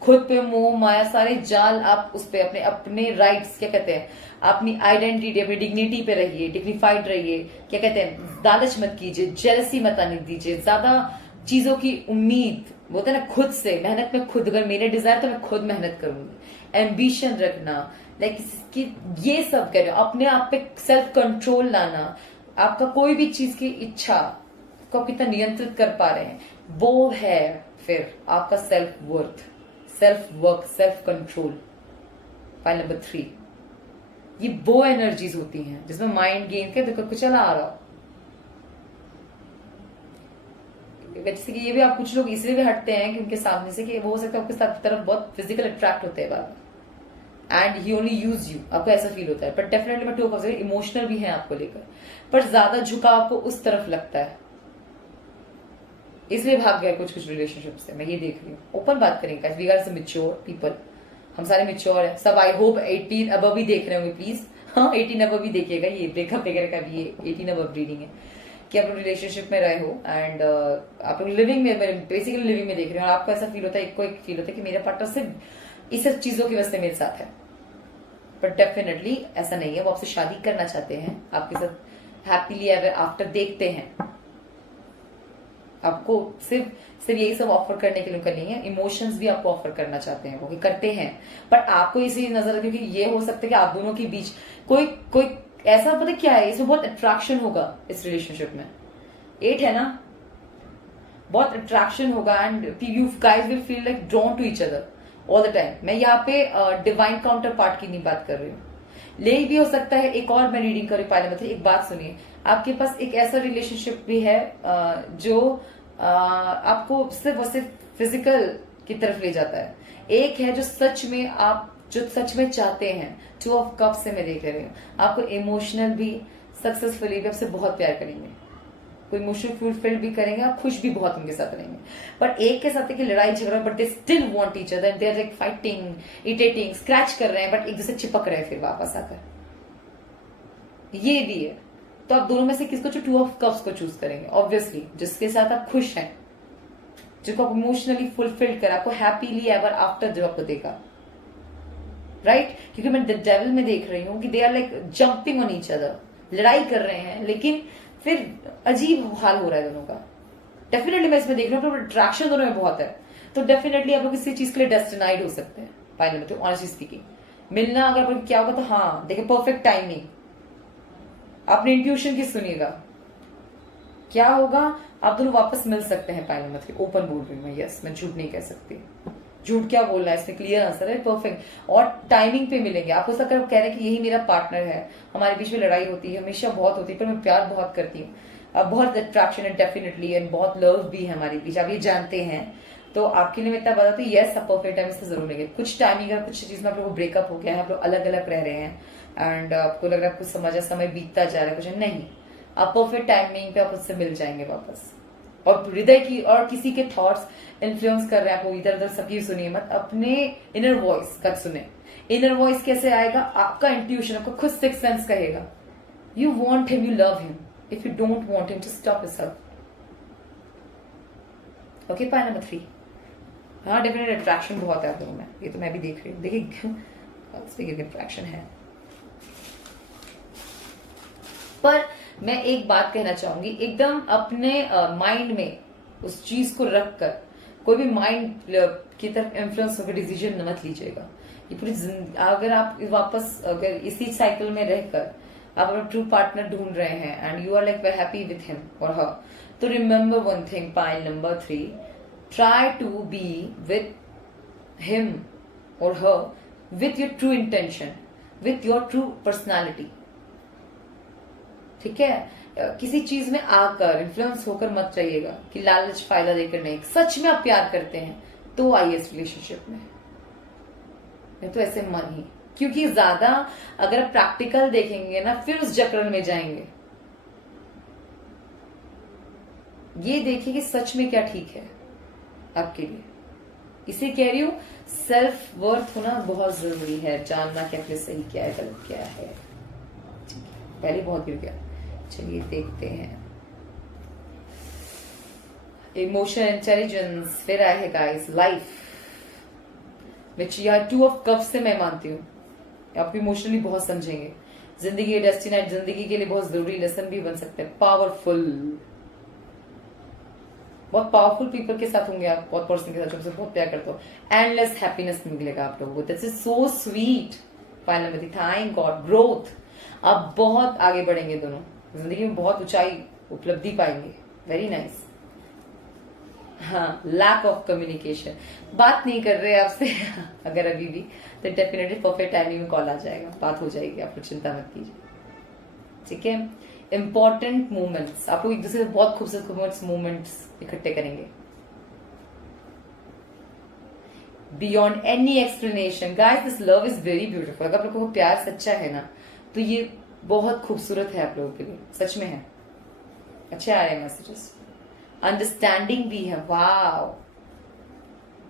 खुद पे मोह माया सारे जाल आप उस पे अपने राइट्स क्या कहते हैं, अपनी आइडेंटिटी अपनी डिग्निटी पे रहिए, डिग्निफाइड रहिए, क्या कहते हैं, लालच मत कीजिए, जेलसी मत आने दीजिए, ज्यादा चीजों की उम्मीद बोलते हैं ना, खुद से मेहनत में खुद, अगर मेरे डिजायर तो मैं खुद मेहनत करूंगी, एम्बिशन रखना, लाइक ये सब कह रहे हो, अपने आप पे सेल्फ कंट्रोल लाना, आपका कोई भी चीज की इच्छा को आप कितना नियंत्रित कर पा रहे हैं, वो है फिर आपका self worth, self work, self control. File number 3, ये वो एनर्जीज होती हैं जिसमें माइंड गेम के कुछ चला आ रहा हो। जैसे कि ये भी आप कुछ लोग इसलिए भी हटते हैं कि उनके सामने से कि वो हो सकता है आपके साथ तरफ बहुत फिजिकल अट्रैक्ट होते हैं बार, and he only use you, आपको ऐसा फील होता है। बट डेफिनेटली मैं टॉक इमोशनल भी है आपको लेकर, पर ज्यादा झुकाव आपको उस तरफ लगता है, इसलिए भाग गया कुछ रिलेशनशिप से। मैं ये देख रही हूँ, ओपन बात करेंगे, we are some mature people, हम सारे मैच्योर हैं सब। आई होप 18 अबव भी देख रहे होंगे प्लीज, हाँ 18 अबव भी देखिएगा, ये ब्रेकअप वगैरह का भी ये 18 अबव रीडिंग है कि आप लोग रिलेशनशिप में रहे हो एंड आप लोग लिविंग में, बेसिकली लिविंग में देख रहे हो, और आपको ऐसा फील होता है, एक को एक फील होता है कि मेरा पार्टनर सिर्फ इस सब चीजों की वजह से मेरे साथ है, बट डेफिनेटली ऐसा नहीं है। वो आपसे शादी करना चाहते हैं, आपके साथ हैप्पीली एवर आफ्टर देखते हैं, आपको सिर्फ यही सब ऑफर करने के लिए उनका नहीं है, इमोशंस भी आपको ऑफर करना चाहते हैं, वो करते हैं, बट आपको इसी नजर रखिए कि ये हो सकता है कि आप दोनों के बीच कोई ऐसा, पता क्या है, इसमें बहुत अट्रैक्शन होगा इस रिलेशनशिप में। 8 है ना, बहुत अट्रैक्शन होगा and you guys will feel like drawn to each other all the time. मैं यहाँ पे डिवाइन काउंटर पार्ट की नहीं बात कर रही हूँ, ले भी हो सकता है। एक और मैं रीडिंग करी पायले में, एक बात सुनिए, आपके पास एक ऐसा रिलेशनशिप भी है जो आपको सिर्फ और सिर्फ फिजिकल की तरफ ले जाता है। एक है जो सच में चाहते हैं, 2 ऑफ कप्स से मैं देख रही हूँ, आपको इमोशनल भी सक्सेसफुली भी आपसे बहुत प्यार करेंगे, आपको इमोशनल फुलफिल्ड भी करेंगे, आप खुश भी बहुत उनके साथ रहेंगे। बट एक के साथ है कि लड़ाई झगड़ा, but they still want each other, they are like fighting, irritating, scratch कर रहे हैं, बट एक दूसरे चिपक रहे हैं फिर वापस आकर, ये भी है। तो आप दोनों में से किसको, जो 2 ऑफ कप्स को चूज करेंगे? ऑब्वियसली जिसके साथ आप खुश हैं, जिसको आप इमोशनली फुलफिल्ड कर, आपको हैप्पीली एवर आफ्टर जो आपको देगा, राइट? क्योंकि मैं द डेविल में देख रही हूं कि they are like jumping on each other, लड़ाई कर रहे हैं, लेकिन फिर अजीब हाल हो रहा है दोनों का। डेफिनेटली मैं इसमें देख रही हूँ अट्रैक्शन दोनों में बहुत है, तो डेफिनेटली आप लोग किसी चीज के लिए डेस्टिनाइड हो सकते हैं। पाइल नंबर 2, ऑनेस्टली स्पीकिंग, मिलना अगर क्या होगा तो हाँ देखिए, परफेक्ट टाइमिंग, अपने इंट्यूशन की सुनिएगा, क्या होगा, आप दोनों वापस मिल सकते हैं। पाइल नंबर 3, ओपन बोल रही हूँ मैं, यस, मैं झूठ नहीं कह सकती, झूठ क्या बोल रहा है, इसमें क्लियर आंसर है, परफेक्ट, और टाइमिंग पे मिलेंगे। आप हो सकता है कह रहे हैं कि यही मेरा पार्टनर है, हमारे बीच में लड़ाई होती है, हमेशा बहुत होती है, पर मैं प्यार बहुत करती हूँ, अब बहुत अट्रैक्शन है डेफिनेटली, एंड बहुत लव भी है हमारे बीच, आप ये जानते हैं। तो आपके लिए मैं इतना बता, तो यस, आप परफेक्ट टाइम इससे जरूर मिलेंगे। कुछ टाइमिंग, कुछ चीज में आप लोग को ब्रेकअप हो गया है, आप लोग अलग अलग रह रहे हैं, एंड आपको लग रहा है कुछ समझा, समय बीतता जा रहा है, कुछ नहीं, आप परफेक्ट टाइमिंग पे आप उससे मिल जाएंगे वापस। और हृदय की और किसी के थॉट्स इन्फ्लुएंस कर रहे हैं आपको, इधर उधर सबकी सुनिए मत, अपने इनर वॉइस का सुने। इनर वॉइस कैसे आएगा? आपका इंट्यूशन आपको खुद सिक्स सेंस कहेगा, you want him, you love him, if you don't want him just stop yourself. Okay, point number 3, हाँ डेफिनेट अट्रैक्शन बहुत है आप लोगों में, ये तो मैं भी देख रही हूँ। देखिए अट्रैक्शन है, पर मैं एक बात कहना चाहूंगी, एकदम अपने माइंड में उस चीज को रखकर कोई भी माइंड की तरफ इन्फ्लुएंस होकर डिसीजन मत लीजिएगा। ये पूरी अगर आप वापस अगर इसी साइकिल में रहकर आप अपना ट्रू पार्टनर ढूंढ रहे हैं and you are like very happy with him और हर, तो remember one thing, pile number 3, try to be with him और her with your true intention, with your true personality, ठीक है? किसी चीज में आकर इन्फ्लुएंस होकर मत चाहिएगा कि लालच फायदा देकर नहीं, सच में आप प्यार करते हैं तो आइए इस रिलेशनशिप में, नहीं तो ऐसे मन ही, क्योंकि ज्यादा अगर आप प्रैक्टिकल देखेंगे ना फिर उस जकड़न में जाएंगे। ये देखिए कि सच में क्या ठीक है आपके लिए, इसे कह रही हूं, सेल्फ वर्थ होना बहुत जरूरी है, जानना क्या फिर सही क्या है गलत क्या है। पहले बहुत गिर गया, चलिए देखते हैं इमोशन इंटेलिजेंस, फिर आए है गाइस लाइफ, विच यार 2 ऑफ कप्स से मैं मानती हूँ आप इमोशनली बहुत समझेंगे, जिंदगी डेस्टिनेट, जिंदगी के लिए बहुत जरूरी लेसन भी बन सकते हैं, पावरफुल, बहुत पावरफुल पीपल के साथ होंगे आप, बहुत पर्सन के साथ जो बहुत प्यार करते हो, एंडलेस हैप्पीनेस मिलेगा आप लोगों को, this is so sweet. Finally thank God, growth, आप बहुत आगे बढ़ेंगे, दोनों जिंदगी में बहुत ऊंचाई उपलब्धि पाएंगे, वेरी नाइस। हाँ, लैक ऑफ कम्युनिकेशन, बात नहीं कर रहे आपसे अगर अभी भी, तो डेफिनेटली परफेक्ट टाइमिंग में कॉल आ जाएगा, बात हो जाएगी, आप चिंता मत कीजिए, ठीक है? इंपॉर्टेंट मोमेंट्स, आप लोग एक दूसरे से बहुत खूबसूरत मोमेंट्स इकट्ठे करेंगे, beyond any explanation. Guys, this love is very beautiful, अगर आप लोगों को प्यार सच्चा है ना तो ये बहुत खूबसूरत है आप लोगों के लिए, सच में है, अच्छे आ रहे हैं मैसेजेस, अंडरस्टैंडिंग भी है, वाव।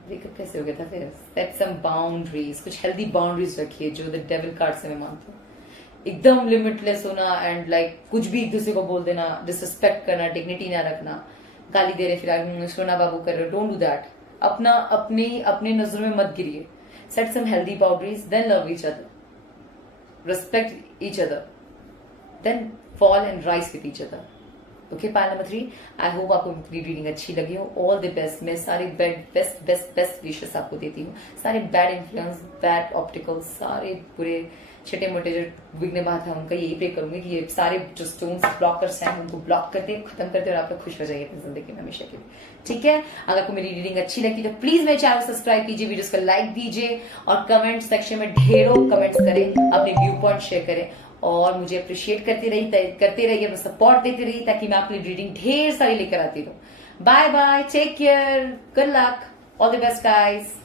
ब्रेकअप कैसे हो गया था फिर? सेट सम बाउंड्रीज, कुछ हेल्दी बाउंड्रीज रखिए, जो द डेविल कार्ड से मैं मानती हूँ, एकदम लिमिटलेस होना एंड लाइक कुछ भी एक दूसरे को बोल देना, डिसरिस्पेक्ट करना, डिग्निटी ना रखना, गाली दे रहे फिर सोना बाबू कर रहे, डोंट डू दैट, अपना अपनी नजरों में मत गिरिए, set some healthy boundaries, then love each other, respect each other, then fall and rise with each other. Okay, pile number 3, I hope आपको मेरी रीडिंग अच्छी लगी हो, ऑल द बेस्ट, मैं सारे बेस्ट बेस्ट बेस्ट विशेस आपको देती हूँ, सारे बैड इन्फ्लुएंस, बैड ऑप्टिकल्स, सारे पूरे छोटे मोटे जो विघ्न बात है उनका यही प्रे करूंगी कि ये सारे जो स्टोन्स ब्लॉकर्स हैं उनको ब्लॉक करते खत्म करते और आप लोग खुश हो जाइए अपनी जिंदगी में हमेशा के लिए, ठीक है? अगर आपको मेरी रीडिंग अच्छी लगी तो प्लीज मेरे चैनल को सब्सक्राइब कीजिए, वीडियोस को लाइक दीजिए और कमेंट सेक्शन में ढेरों कमेंट्स करें, अपने व्यू पॉइंट शेयर करें और मुझे अप्रिशिएट करते रहिए, सपोर्ट देते रहिए ताकि मैं आपके लिए रीडिंग ढेर सारी लेकर आती रहूं। Bye bye, take care, good luck, all the best guys.